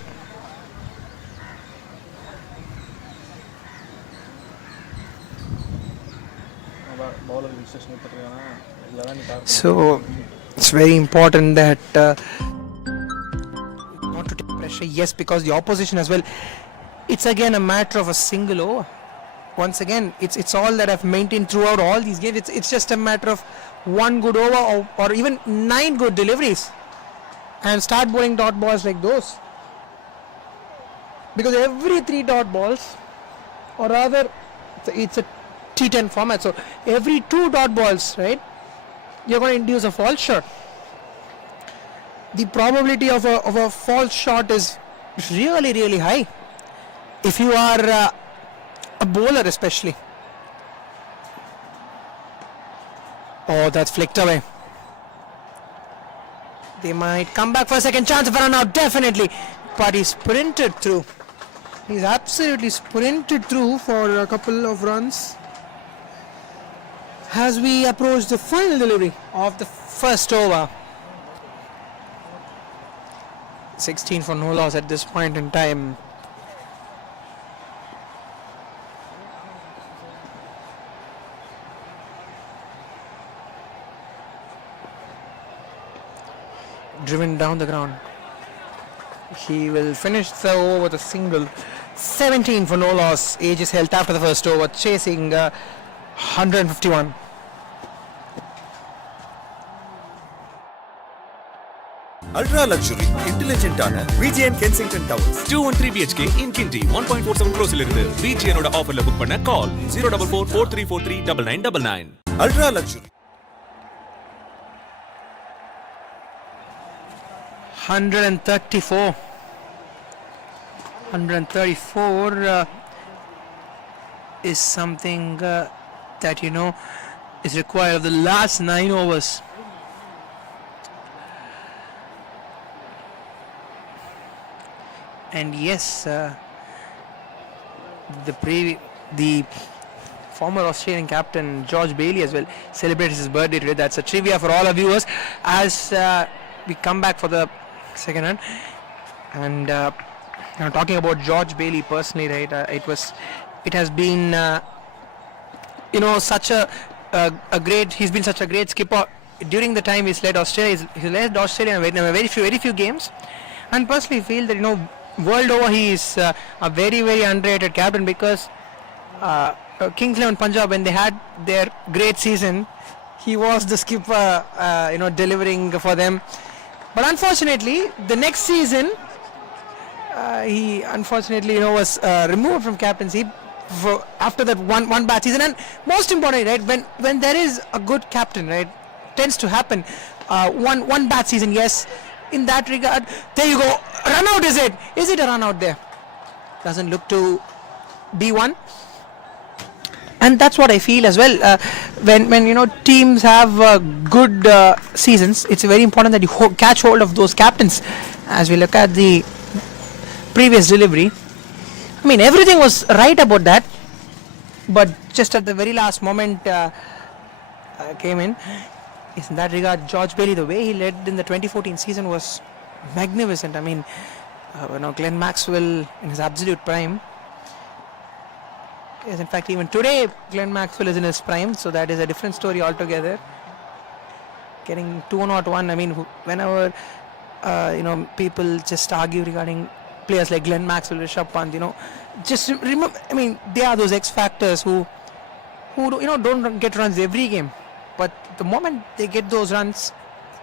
So it's very important that not to take pressure. Yes, because the opposition as well. It's again a matter of a single over. Once again, it's all that I've maintained throughout all these games. It's just a matter of one good over or even 9 good deliveries, and start bowling dot balls like those. Because every 3 dot balls, or rather, it's a T10 format. So every 2 dot balls, right, you're going to induce a false shot. The probability of a false shot is really high if you are a bowler especially. Oh, that's flicked away. They might come back for a second chance of a run out, definitely. But he sprinted through. He's absolutely sprinted through for a couple of runs. As we approach the final delivery of the first over. 16 for no loss at this point in time. Driven down the ground. He will finish the over with a single. 17 for no loss. AGS Health after the first over, chasing 151. Ultra luxury, intelligent ஆன VGN Kensington Towers. 213 BHK in Kinti 1.47 crores இலிருந்து VGN ஓட ஆஃபர்ல book பண்ண கால் 04443439999. Ultra luxury. 134. 134 is something that is required of the last 9 overs. And yes, the former Australian captain George Bailey as well celebrates his birthday today. That's a trivia for all our viewers as we come back for the second run. And talking about George Bailey personally, right? It has been such a great. He's been such a great skipper during the time he's led Australia. He's led Australia in very few games, and personally feel that world over he is a very underrated captain because Kings 11 Punjab, when they had their great season, he was the skipper delivering for them. But unfortunately the next season he unfortunately was removed from captaincy after that one bad season. And most importantly, right, when there is a good captain, right, tends to happen one bad season. Yes, in that regard, there you go, run out. Is it a run out there? Doesn't look to be one. And that's what I feel as well. When teams have good seasons, it's very important that you catch hold of those captains. As we look at the previous delivery, I mean everything was right about that, but just at the very last moment came in. In that regard, George Bailey, the way he led in the 2014 season was magnificent. I mean, Glenn Maxwell in his absolute prime. Yes, in fact, even today, Glenn Maxwell is in his prime, so that is a different story altogether. Getting 201, I mean, whenever people just argue regarding players like Glenn Maxwell, Rishabh Pant, just remember, I mean, they are those X factors who don't get runs every game, but the moment they get those runs,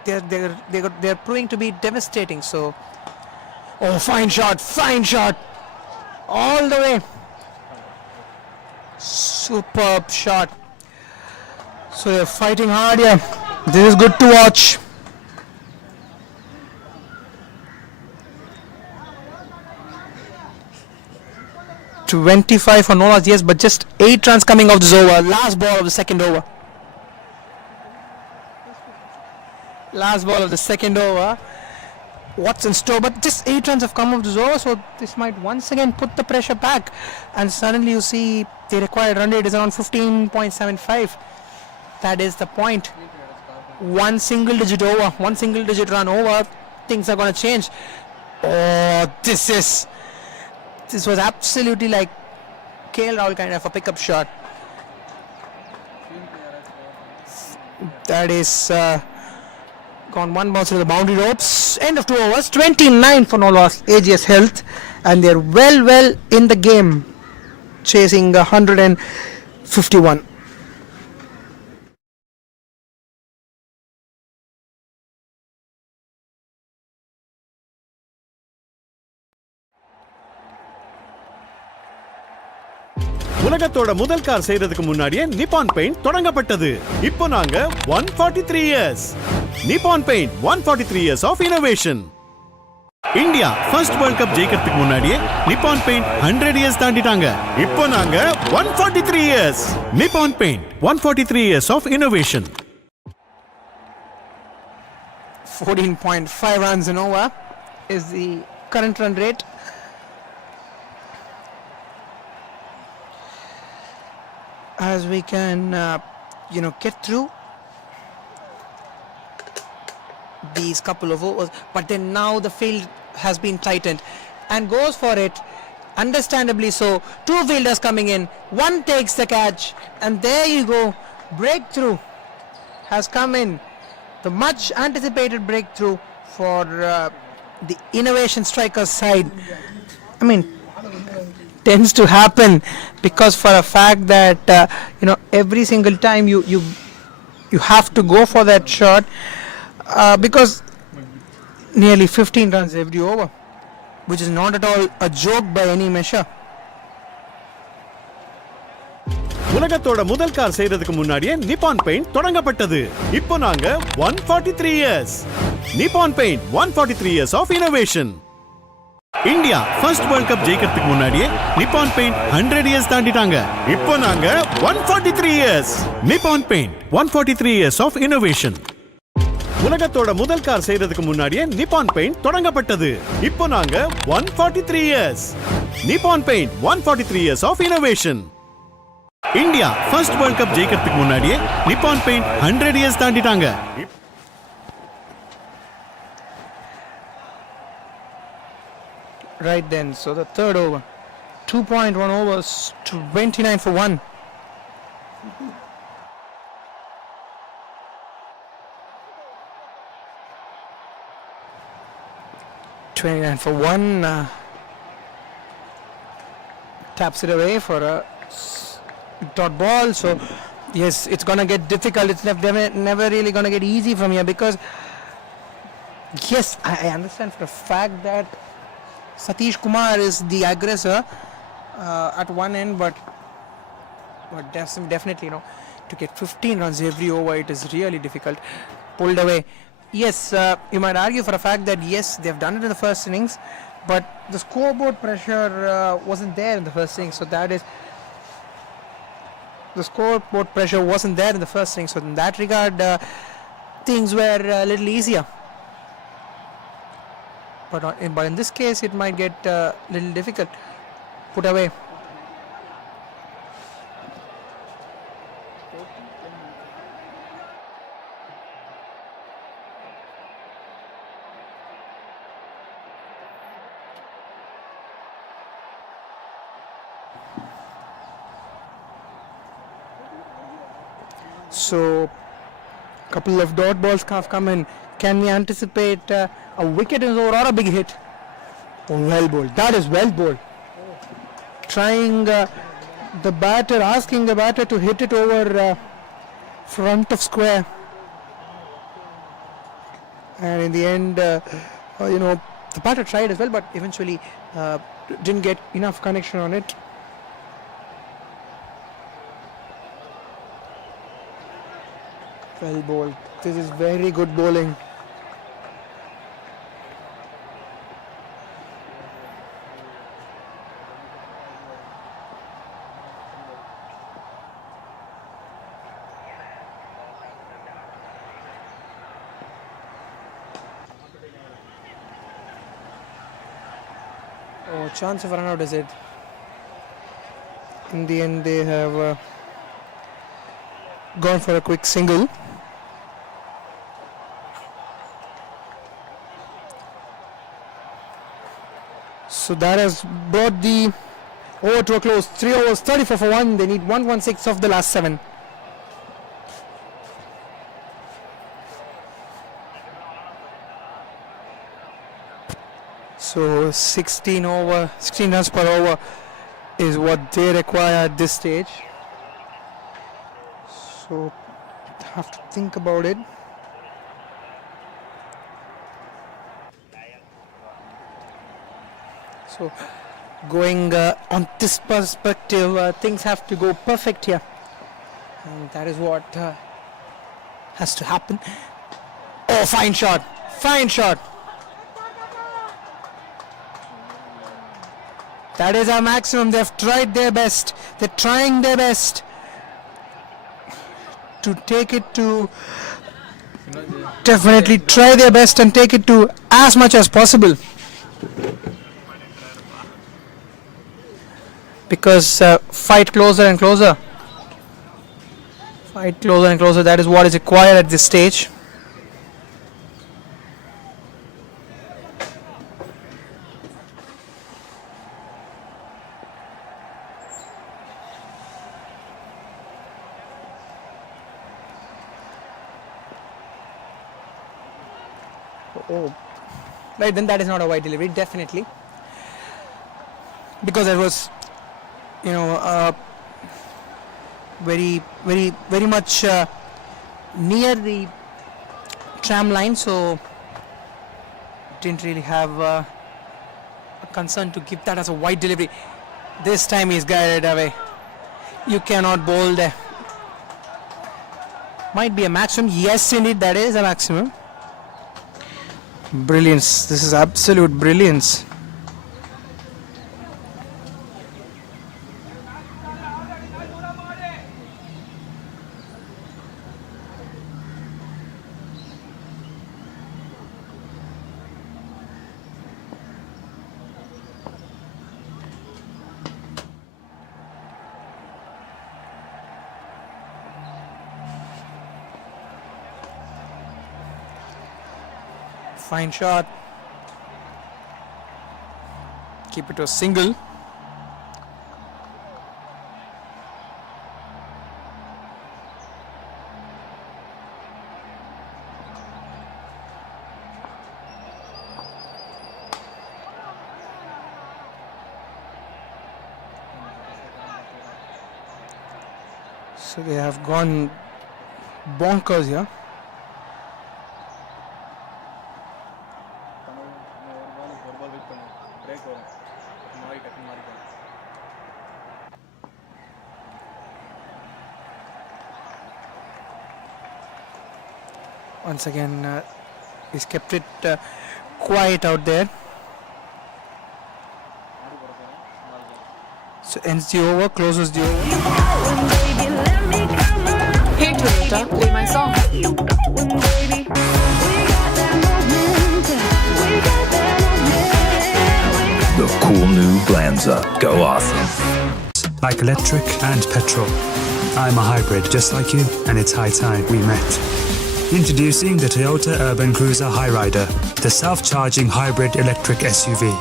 they're proving to be devastating. So, fine shot, all the way. Superb shot. So they're fighting hard here. This is good to watch. $25 for no loss, yes, but just 8 runs coming off this over. Last ball of the second over. What's in store? But just 8 runs have come off this over, so this might once again put the pressure back. And suddenly you see the required run rate is around 15.75. That is the point. One single digit run over, things are going to change. Oh, this was absolutely like KL Rahul kind of a pickup shot. That is gone one bounce to the boundary ropes. End of 2 overs. 29 for no loss. AGS Health, and they're well in the game, chasing 151. உலகத்தோட முதல் car செய்யறதுக்கு முன்னாடியே Nippon paint தொடங்கப்பட்டது. இப்போ நாங்க 143 years. Nippon paint 143 years of innovation. India first world cup ஜெயிக்கிறதுக்கு முன்னாடியே Nippon paint 100 years தாண்டிட்டாங்க. இப்போ நாங்க 143 years. Nippon paint 143 years of innovation. 14.5 runs in over is the current run rate. As we can get through these couple of overs, but then now the field has been tightened and goes for it, understandably so. Two fielders coming in, one takes the catch, and there you go, breakthrough has come in, the much anticipated breakthrough for the innovation strikers side. I mean, tends to happen because for a fact that every single time you have to go for that shot because nearly 15 runs every over, which is not at all a joke by any measure. உலகத்தோட முதல் car செய்யறதுக்கு முன்னாடியே Nippon paint தொடங்கப்பட்டது. இப்போ நாங்க 143 years. Nippon paint 143 years of innovation. India first world cup ஜெயிக்கிறதுக்கு முன்னாடியே Nippon paint 100 years தாண்டிட்டாங்க. இப்போ நாங்க 143 years. Nippon paint 143 years of innovation. உலகத்தோட முதல் கார் செய்யறதுக்கு முன்னாடியே நிப்பான் பெயிண்ட் தொடங்கப்பட்டது. இப்போ நாங்க 143 years. Nippon paint 143 years of innovation. India first world cup ஜெயிக்கிறதுக்கு முன்னாடியே நிப்பான் பெயிண்ட் 100 years தாண்டிட்டாங்க. Right then, so the third over, 2.1 overs, 29 for 1. For 1, taps it away for a dot ball. So yes, it's gonna get difficult. It's never really gonna get easy from here because yes, I understand for a fact that Satish Kumar is the aggressor at one end, but definitely to get 15 runs every over, it is really difficult. Pulled away. Yes, you might argue for a fact that yes, they've done it in the first innings, but the scoreboard pressure wasn't there in the first innings. So that is, the scoreboard pressure wasn't there in the first innings. So in that regard, things were a little easier. But in this case, it might get a little difficult. Put away. So, couple of dot balls have come in. Can we anticipate a wicket is over or a big hit? Oh, well bowled. That is well bowled. Trying the batter, asking the batter to hit it over front of square. And in the end, the batter tried as well, but eventually didn't get enough connection on it. Well bowled. This is very good bowling. Oh, chance of run out is it. In the end, they have gone for a quick single. So that has brought the over to a close. 3 overs, 34 for 1. They need 116 of the last 7. So 16 runs per over is what they require at this stage. So have to think about it. So going on this perspective, things have to go perfect here, and that is what has to happen. Oh, fine shot, fine shot. That is our maximum. They've tried their best. They're trying their best to take it to, definitely try their best and take it to as much as possible. Because fight closer and closer. Fight closer and closer. That is what is required at this stage. Oh, right, then that is not a wide delivery, definitely. Because it was, very much near the tram line, so didn't really have a concern to give that as a wide delivery. This time he's guided away. You cannot bowl there. Might be a maximum. Yes, indeed, that is a maximum. Brilliance. This is absolute brilliance. Fine shot. Keep it to a single. So they have gone bonkers here. Once again, he's kept it quiet out there. So ends the over, closes the over. Hey Toyota, play my song. The cool new Glanza. Go awesome. Like electric and petrol. I'm a hybrid just like you, and it's high time we met. Introducing the Toyota Urban Cruiser Hyrider, the self-charging hybrid electric SUV.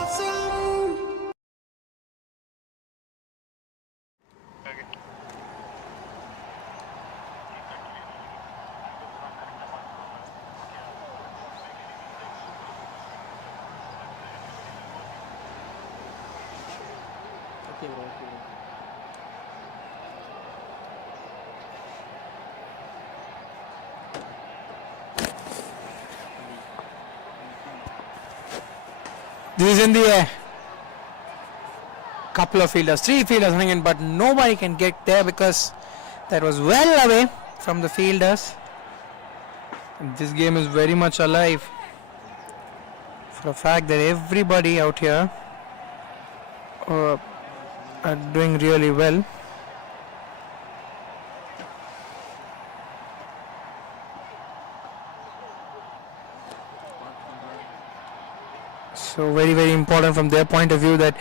This is in the air. Couple of fielders, 3 fielders running in, but nobody can get there because that was well away from the fielders. And this game is very much alive for the fact that everybody out here are doing really well. So very important from their point of view, that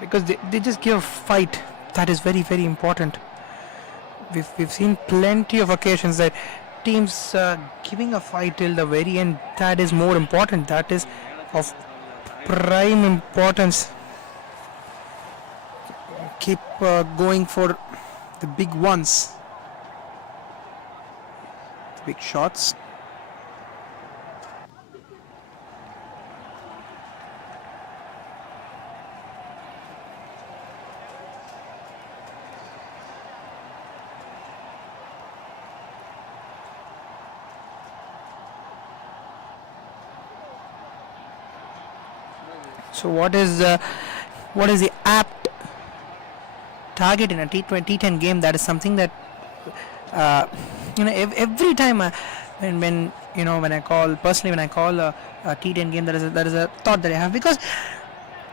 because they just give a fight. That is very important. We've seen plenty of occasions that teams giving a fight till the very end. That is more important. That is of prime importance. Keep going for the big ones, the big shots. So what is the apt target in a T10 game? That is something that every time when I call a T10 game, that is a thought that I have, because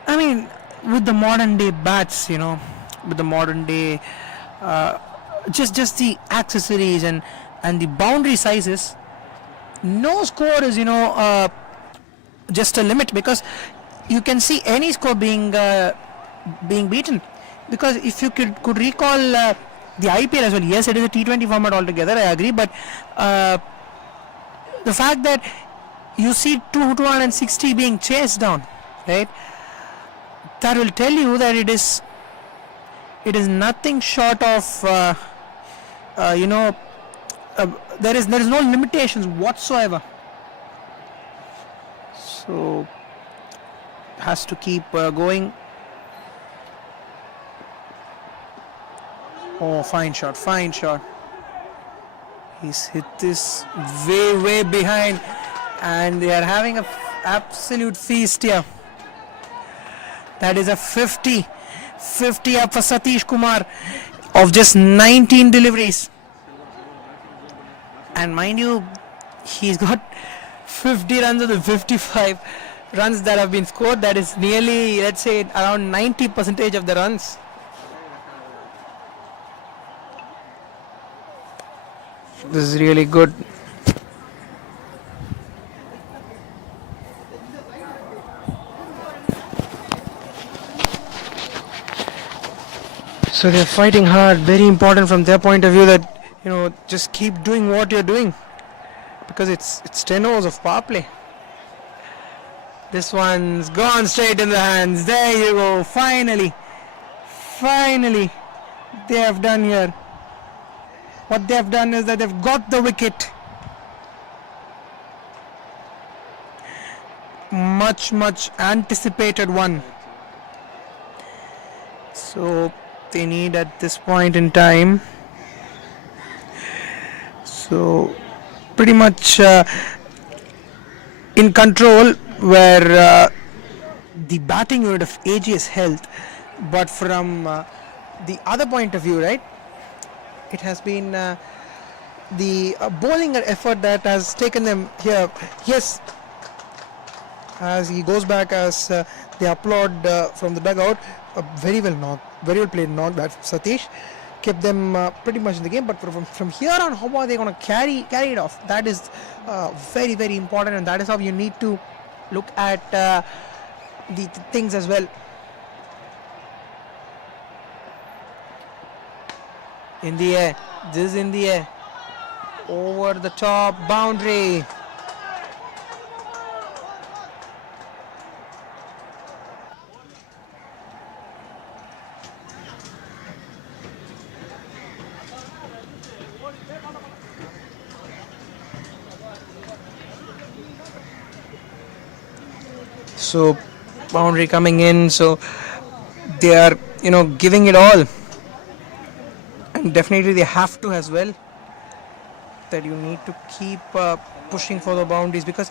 I mean, with the modern day bats, with the modern day just the accessories and the boundary sizes, no score is just a limit, because you can see any score being beaten. Because if you could recall the IPL as well, yes, it is a T20 format altogether, I agree, but the fact that you see 260 being chased down, right, that will tell you that it is nothing short of there is no limitations whatsoever. So has to keep going. Oh, fine shot. He's hit this way behind, and they are having a absolute feast here. That is a 50 up for Satish Kumar of just 19 deliveries. And mind you, he's got 50 runs of the 55 runs that have been scored. That is nearly, let's say, around 90% of the runs. This is really good. So they're fighting hard. Very important from their point of view that, just keep doing what you're doing, because it's 10 overs of power play. This one's gone straight in the hands. There you go. Finally they have done here. What they have done is that they've got the wicket. Much anticipated one. So they need at this point in time. So pretty much in control where the batting unit of AGS Health, but from the other point of view, right? It has been the bowling effort that has taken them here. Yes, as he goes back, as they applaud from the dugout, very well played knock that Satish kept them pretty much in the game. But from here on, how are they going to carry it off? That is very important, and that is how you need to look at the things as well. In the air, this is in the air, over the top, boundary. So boundary coming in, so they are giving it all. And definitely they have to as well, that you need to keep pushing for the boundaries, because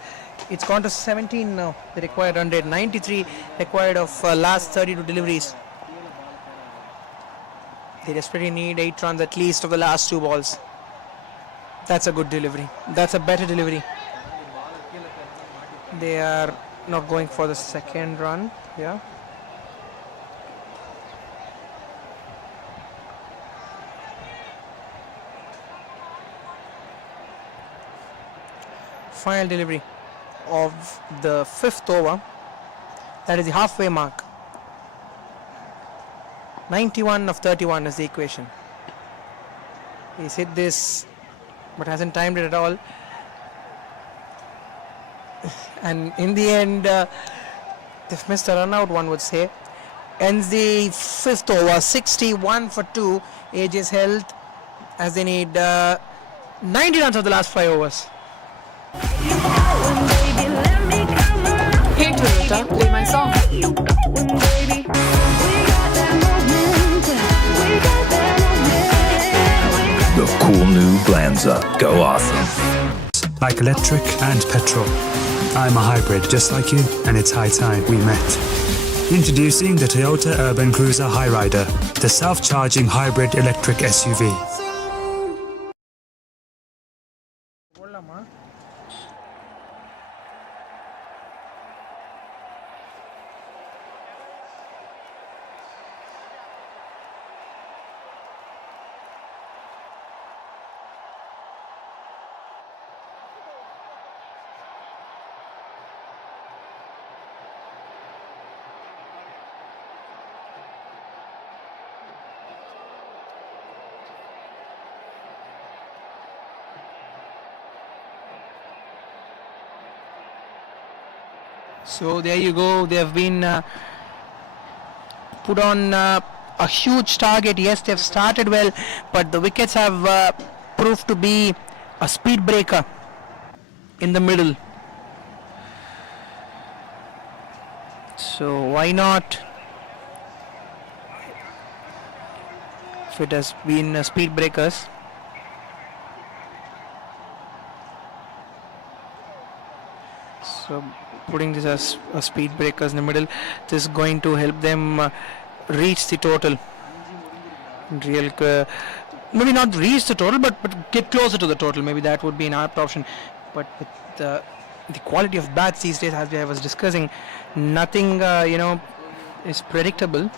it's gone to 17 now, the required 193 required of last 32 deliveries. They desperately need 8 runs at least of the last 2 balls. That's a good delivery. That's a better delivery. They are not going for the second run. Yeah. Final delivery of the 5th over. That is the halfway mark. 91 of 31 is the equation. He's hit this but hasn't timed it at all. And in the end, they've missed a run out, one would say. Ends the 5th over, 61 for 2. AGS Health, as they need 90 runs of the last 5 overs. Hey Toyota, play my song. The cool new Glanza. Go awesome. Like electric and petrol. I'm a hybrid just like you, and it's high time we met. Introducing the Toyota Urban Cruiser Highrider, the self-charging hybrid electric SUV. So there you go. They have been put on a huge target. Yes, they have started well, but the wickets have proved to be a speed breaker in the middle. So why not? If it has been speed breakers. So putting this as speed breakers in the middle, this is going to help them reach the total. Maybe not reach the total, but get closer to the total. Maybe that would be an apt option. But with the quality of bats these days, as I was discussing, nothing is predictable.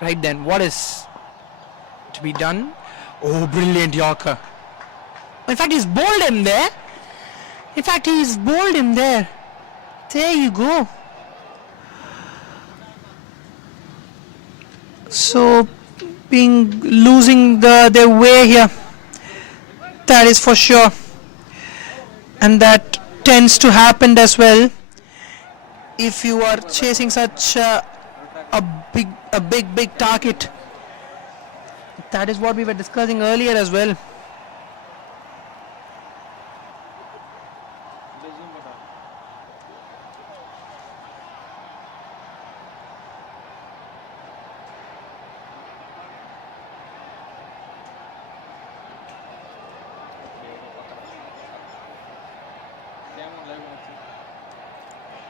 Right then, what is to be done? Oh, brilliant Yorker. In fact, he's bowled him there. There you go. So, losing their way here. That is for sure. And that tends to happen as well if you are chasing such a big target. That is what we were discussing earlier as well.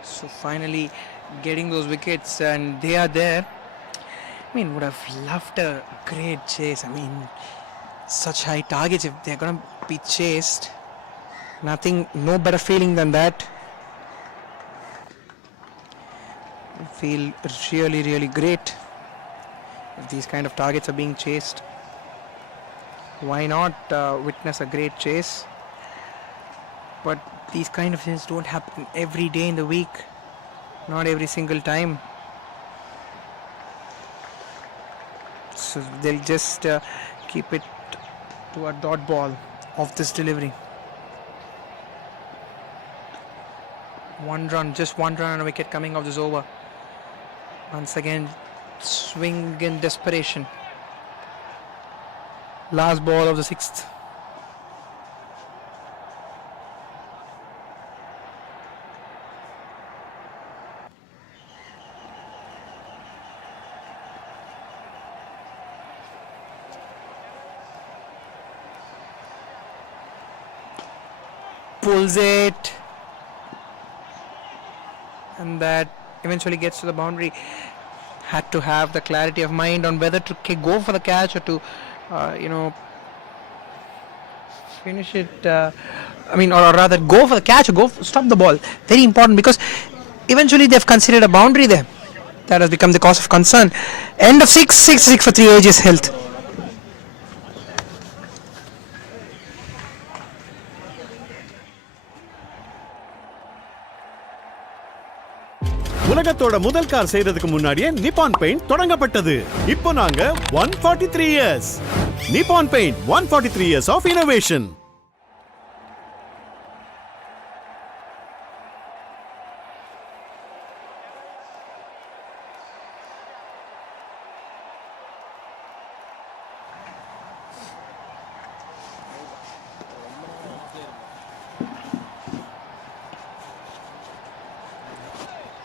So finally getting those wickets, and they are there. I mean, would have loved a great chase. I mean, such high targets, if they're going to be chased, no better feeling than that. I feel really, really great if these kind of targets are being chased. Why not witness a great chase? But these kind of things don't happen every day in the week, not every single time. So they'll just keep it to a dot ball of this delivery. Just one run on a wicket coming off this over. Once again, swing in desperation. Last ball of the sixth. Pulls it, and that eventually gets to the boundary. Had to have the clarity of mind on whether to go for the catch or to finish it, or rather go for the catch or stop the ball. Very important, because eventually they've considered a boundary there. That has become the cause of concern. End of 6 for 3 AGS Health. உலகத்தோட முதல் car செய்யறதுக்கு முன்னாடியே Nippon paint தொடங்கப்பட்டது. இப்போ நாங்க 143 years. Nippon paint 143 years of innovation.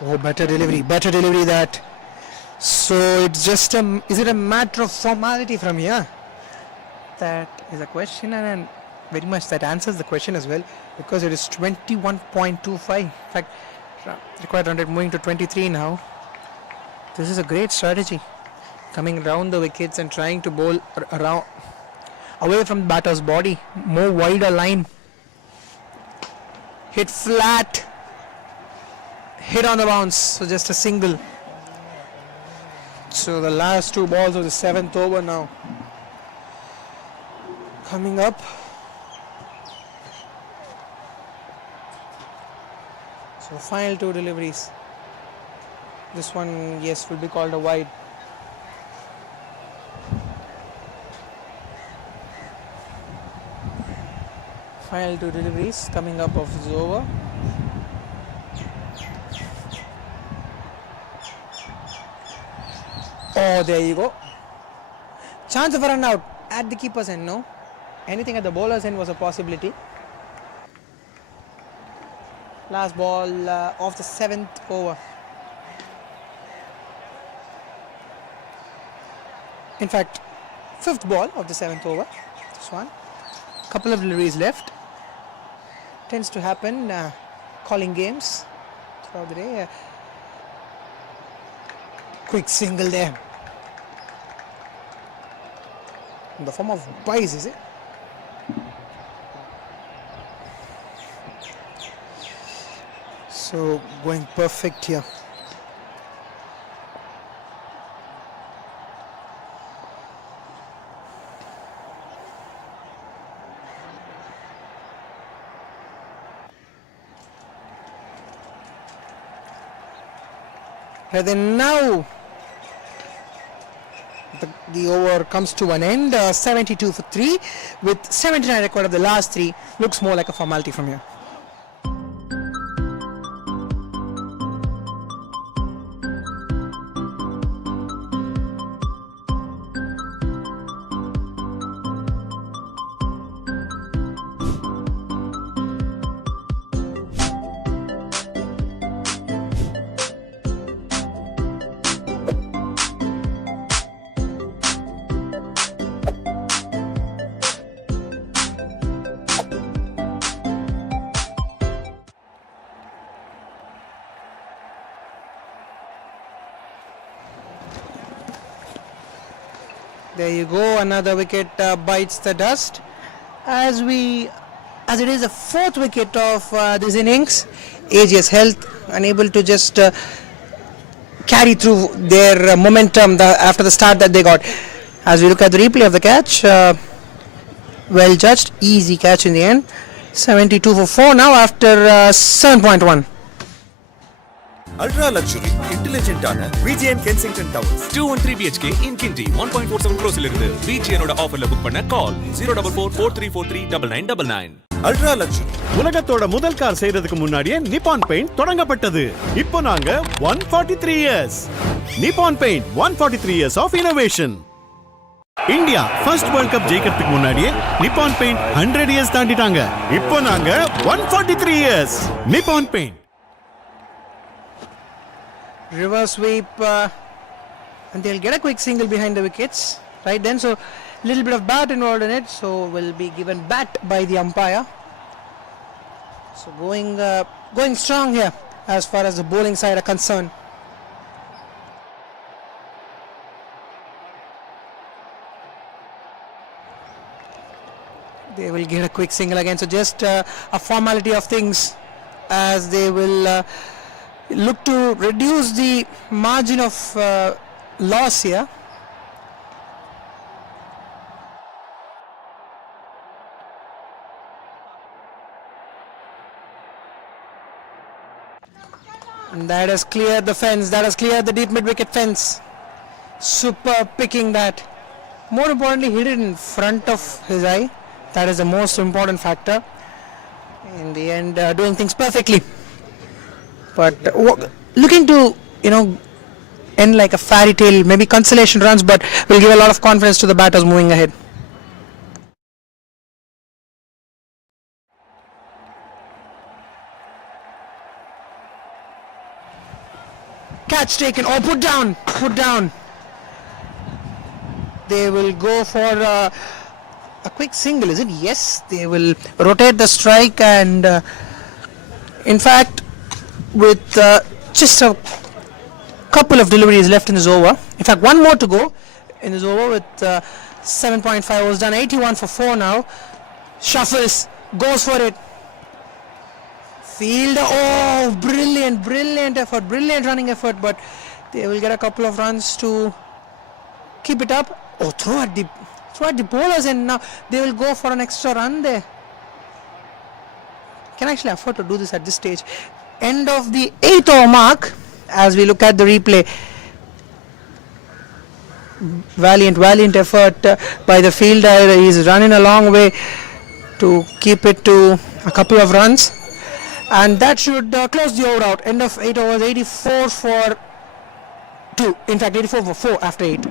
Oh, better delivery that. So it's just is it a matter of formality from here? That is a question, and very much that answers the question as well, because it is 21.25. In fact, required 100 moving to 23 now. This is a great strategy, coming around the wickets and trying to bowl around away from the batter's body, more wider line. Hit flat. Hit on the bounce, so just a single. So the last two balls of the 7th over now coming up. So final two deliveries. This one, yes, will be called a wide. Final two deliveries coming up of this over. Oh, there you go. Chance of a run out at the keeper's end, no? Anything at the bowler's end was a possibility. Last ball of the 7th over. In fact, 5th ball of the 7th over. This one. Couple of deliveries left. Tends to happen calling games throughout the day. Quick single there. In the form of buys, is it? So going perfect here. And then now the over comes to an end. 72 for 3 with 79 record of the last 3. Looks more like a formality from here. There you go, another wicket bites the dust. As it is the 4th wicket of this innings, AGS Health unable to just carry through their momentum after the start that they got. As we look at the replay of the catch, well judged, easy catch in the end. 72 for 4 now after 7.1. Ultra luxury, intelligent ஆன VGN Kensington Towers. 213 BHK in Kindy 1.47 crores இலிருந்து VGN ஓட ஆஃபர்ல book பண்ண கால் 04443439999. Ultra luxury. உலகத்தோட முதல் car செய்யறதுக்கு முன்னாடியே Nippon paint தொடங்கப்பட்டது. இப்போ நாங்க 143 years. Nippon paint 143 years of innovation. India first world cup ஜெயிக்கிறதுக்கு முன்னாடியே நிப்பான் பெயிண்ட் 100 years தாண்டிட்டாங்க. இப்போ நாங்க 143 years. Nippon paint. Reverse sweep and they'll get a quick single behind the wickets right then, so little bit of bat involved in it, so will be given bat by the umpire. So going strong here as far as the bowling side are concerned. They will get a quick single again, so just a formality of things as they will look to reduce the margin of loss here. And that has cleared the fence, that has cleared the deep mid-wicket fence. Super picking that. More importantly, hit it in front of his eye. That is the most important factor. In the end, doing things perfectly. But looking to, end like a fairy tale, maybe consolation runs, but will give a lot of confidence to the batters moving ahead. Catch taken, put down. They will go for a quick single, is it? Yes, they will rotate the strike and in fact, with just a couple of deliveries left in this over. In fact, one more to go in this over with 7.5 overs done. 81 for 4 now. Shuffles, goes for it. Fielder, brilliant effort, brilliant running effort, but they will get a couple of runs to keep it up. Throw at the bowlers, and now they will go for an extra run there. Can actually afford to do this at this stage. End of the 8th over mark as we look at the replay. Valiant effort by the fielder. He's running a long way. to keep it to a couple of runs, and that should close the over out. End of 8 overs, 84 for 2. In fact, 84 for 4 after 8.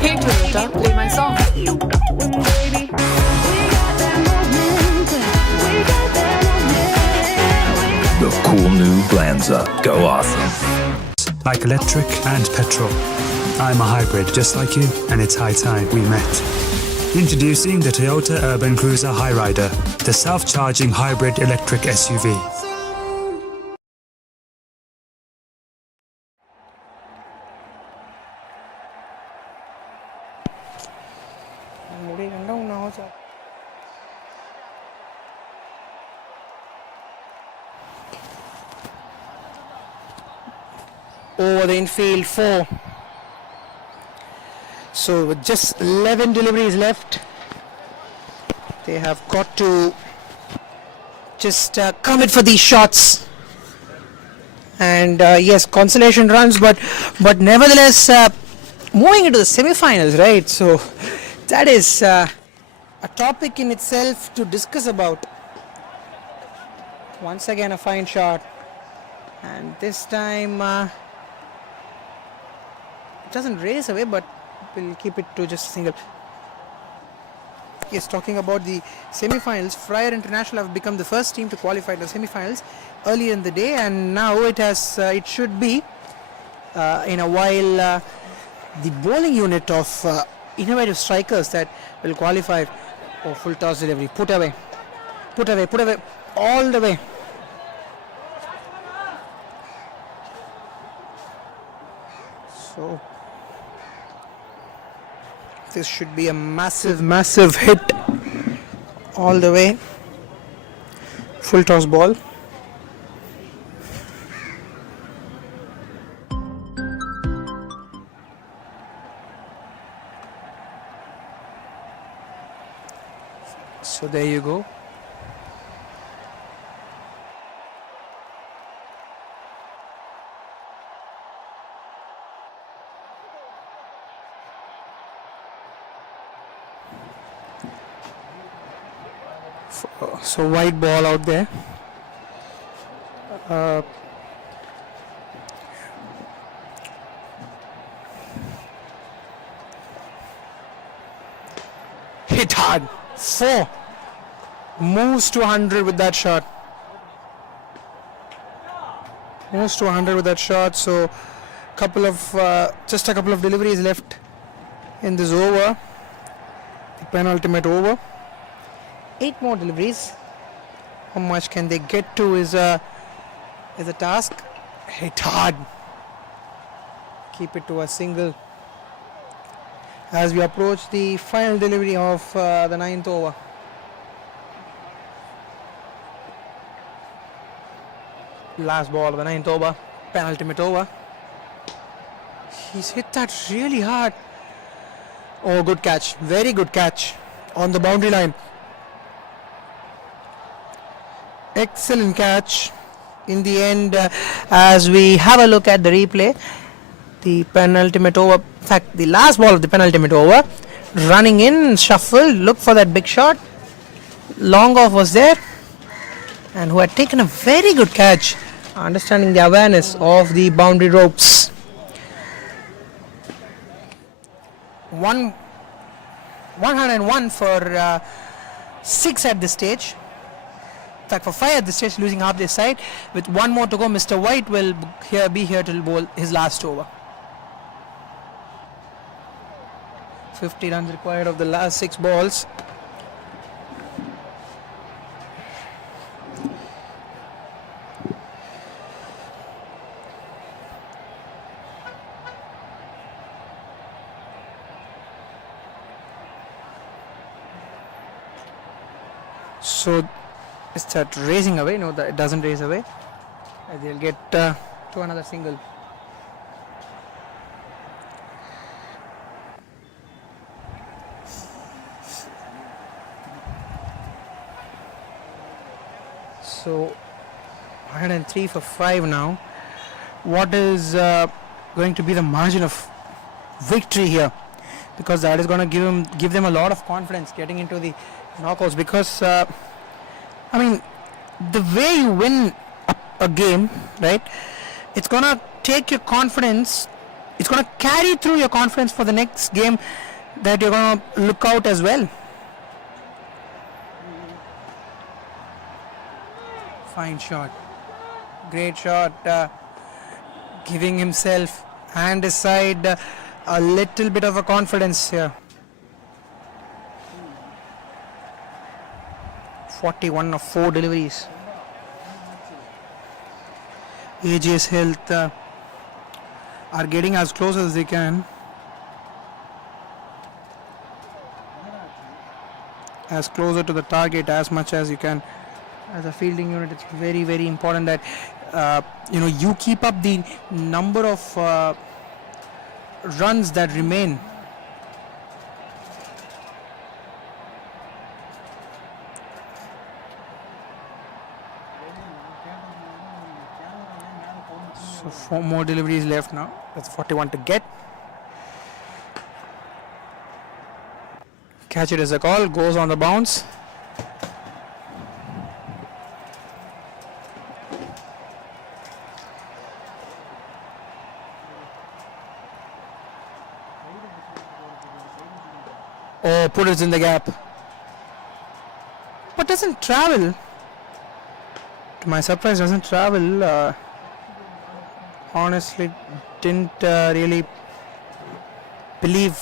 Hey Toyota, play my song. The cool new Glanza. Go awesome. Like electric and petrol. I'm a hybrid just like you, and it's high time we met. Introducing the Toyota Urban Cruiser Highrider, the self-charging hybrid electric SUV. Over the infield 4. So with just 11 deliveries left, they have got to just commit for these shots. And yes, consolation runs, but nevertheless moving into the semi-finals, right? So that is a topic in itself to discuss about. Once again a fine shot, and this time it doesn't race away, but we'll keep it to just a single. Yes, talking about the semi-finals, Fryer International have become the first team to qualify to the semi-finals earlier in the day, and now it should be in a while the bowling unit of innovative strikers that will qualify. Oh, full toss delivery, put away, all the way. So this should be a massive hit all the way. Full toss ball. So there you go. So white ball out there. Hit hard. 4. Moves to 100 with that shot. So just a couple of deliveries left in this over. The penultimate over. 8 more deliveries. How much can they get to is a task. Hit hard. Keep it to a single as we approach the final delivery of the 9th over. Last ball of the 9th over, penultimate over. He's hit that really hard. Oh, good catch, very good catch on the boundary line. Excellent catch. In the end, as we have a look at the replay, the penultimate over, in fact the last ball of the penultimate over, running in, shuffle, look for that big shot. Long off was there, and who had taken a very good catch, understanding the awareness of the boundary ropes. 101 for 6 at this stage. In fact, for 5 at this stage, losing half their side. With 1 more to go, Mr. White will be here to bowl his last over. 50 runs required of the last 6 balls. So is that racing away? No, that it doesn't race away. They'll get to another single. So 103 for 5 now. what is going to be the margin of victory here, because that is going to give them a lot of confidence getting into the knockouts. Because I mean, the way you win a game, right? It's going to take your confidence. It's going to carry through your confidence for the next game that you're going to look out as well. Fine shot. Great shot. Giving himself and his side a little bit of a confidence here. 41 of 4 deliveries. AGS Health are getting as close as they can. As closer to the target as much as you can. As a fielding unit, it's very, very important that you keep up the number of runs that remain. So 4 more deliveries left now. That's 41 to get. Catch it as a call, goes on the bounce. Oh, put it in the gap. But doesn't travel. To my surprise, doesn't travel. Honestly, didn't really believe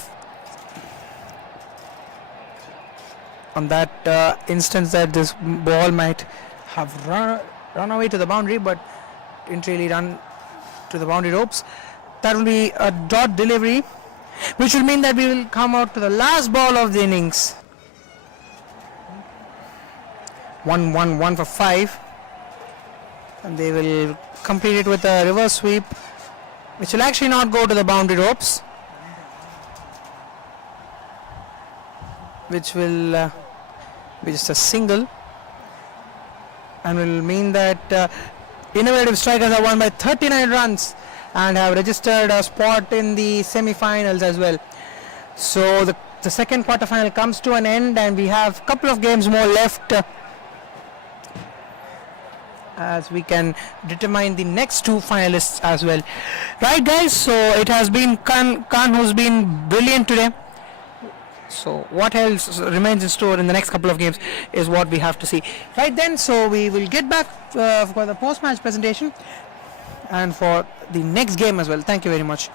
on that instance that this ball might have run away to the boundary, but didn't really run to the boundary ropes. That will be a dot delivery, which will mean that we will come out to the last ball of the innings. 1-1-1 for 5, and they will complete it with a reverse sweep, which will actually not go to the boundary ropes, which will be just a single, and will mean that innovative strikers have won by 39 runs and have registered a spot in the semi-finals as well. So the second quarterfinal comes to an end, and we have a couple of games more left as we can determine the next 2 finalists as well. Right, guys, so it has been Khan who's been brilliant today. So what else remains in store in the next couple of games is what we have to see. Right then, so we will get back for the post-match presentation and for the next game as well. Thank you very much.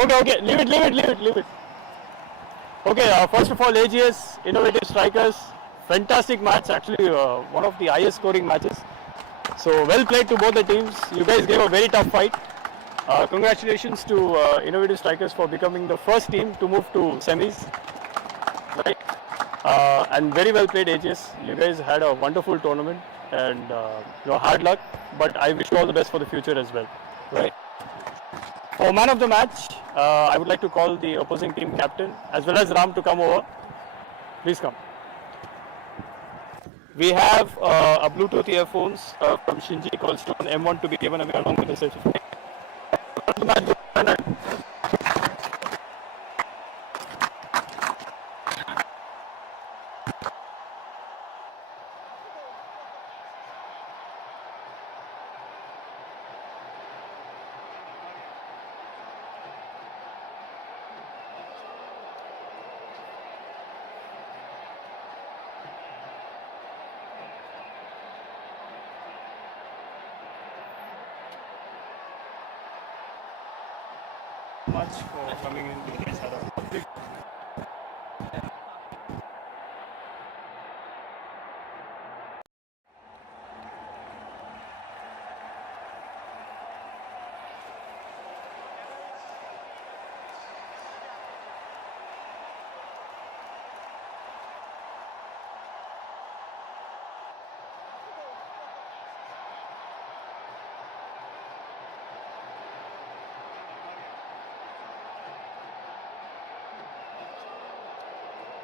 Okay, leave it. Okay, first of all, AGS, innovative strikers, fantastic match, actually one of the highest scoring matches. So well played to both the teams. You guys gave a very tough fight. Congratulations to innovative strikers for becoming the first team to move to semis. Right? And very well played, AGS. You guys had a wonderful tournament and hard luck. But I wish you all the best for the future as well. Right? For man of the match, I would like to call the opposing team captain as well as Ram to come over. Please come. We have a Bluetooth earphones from Shinji called Stone M1 to be given away along with the certificate. Much for coming in to this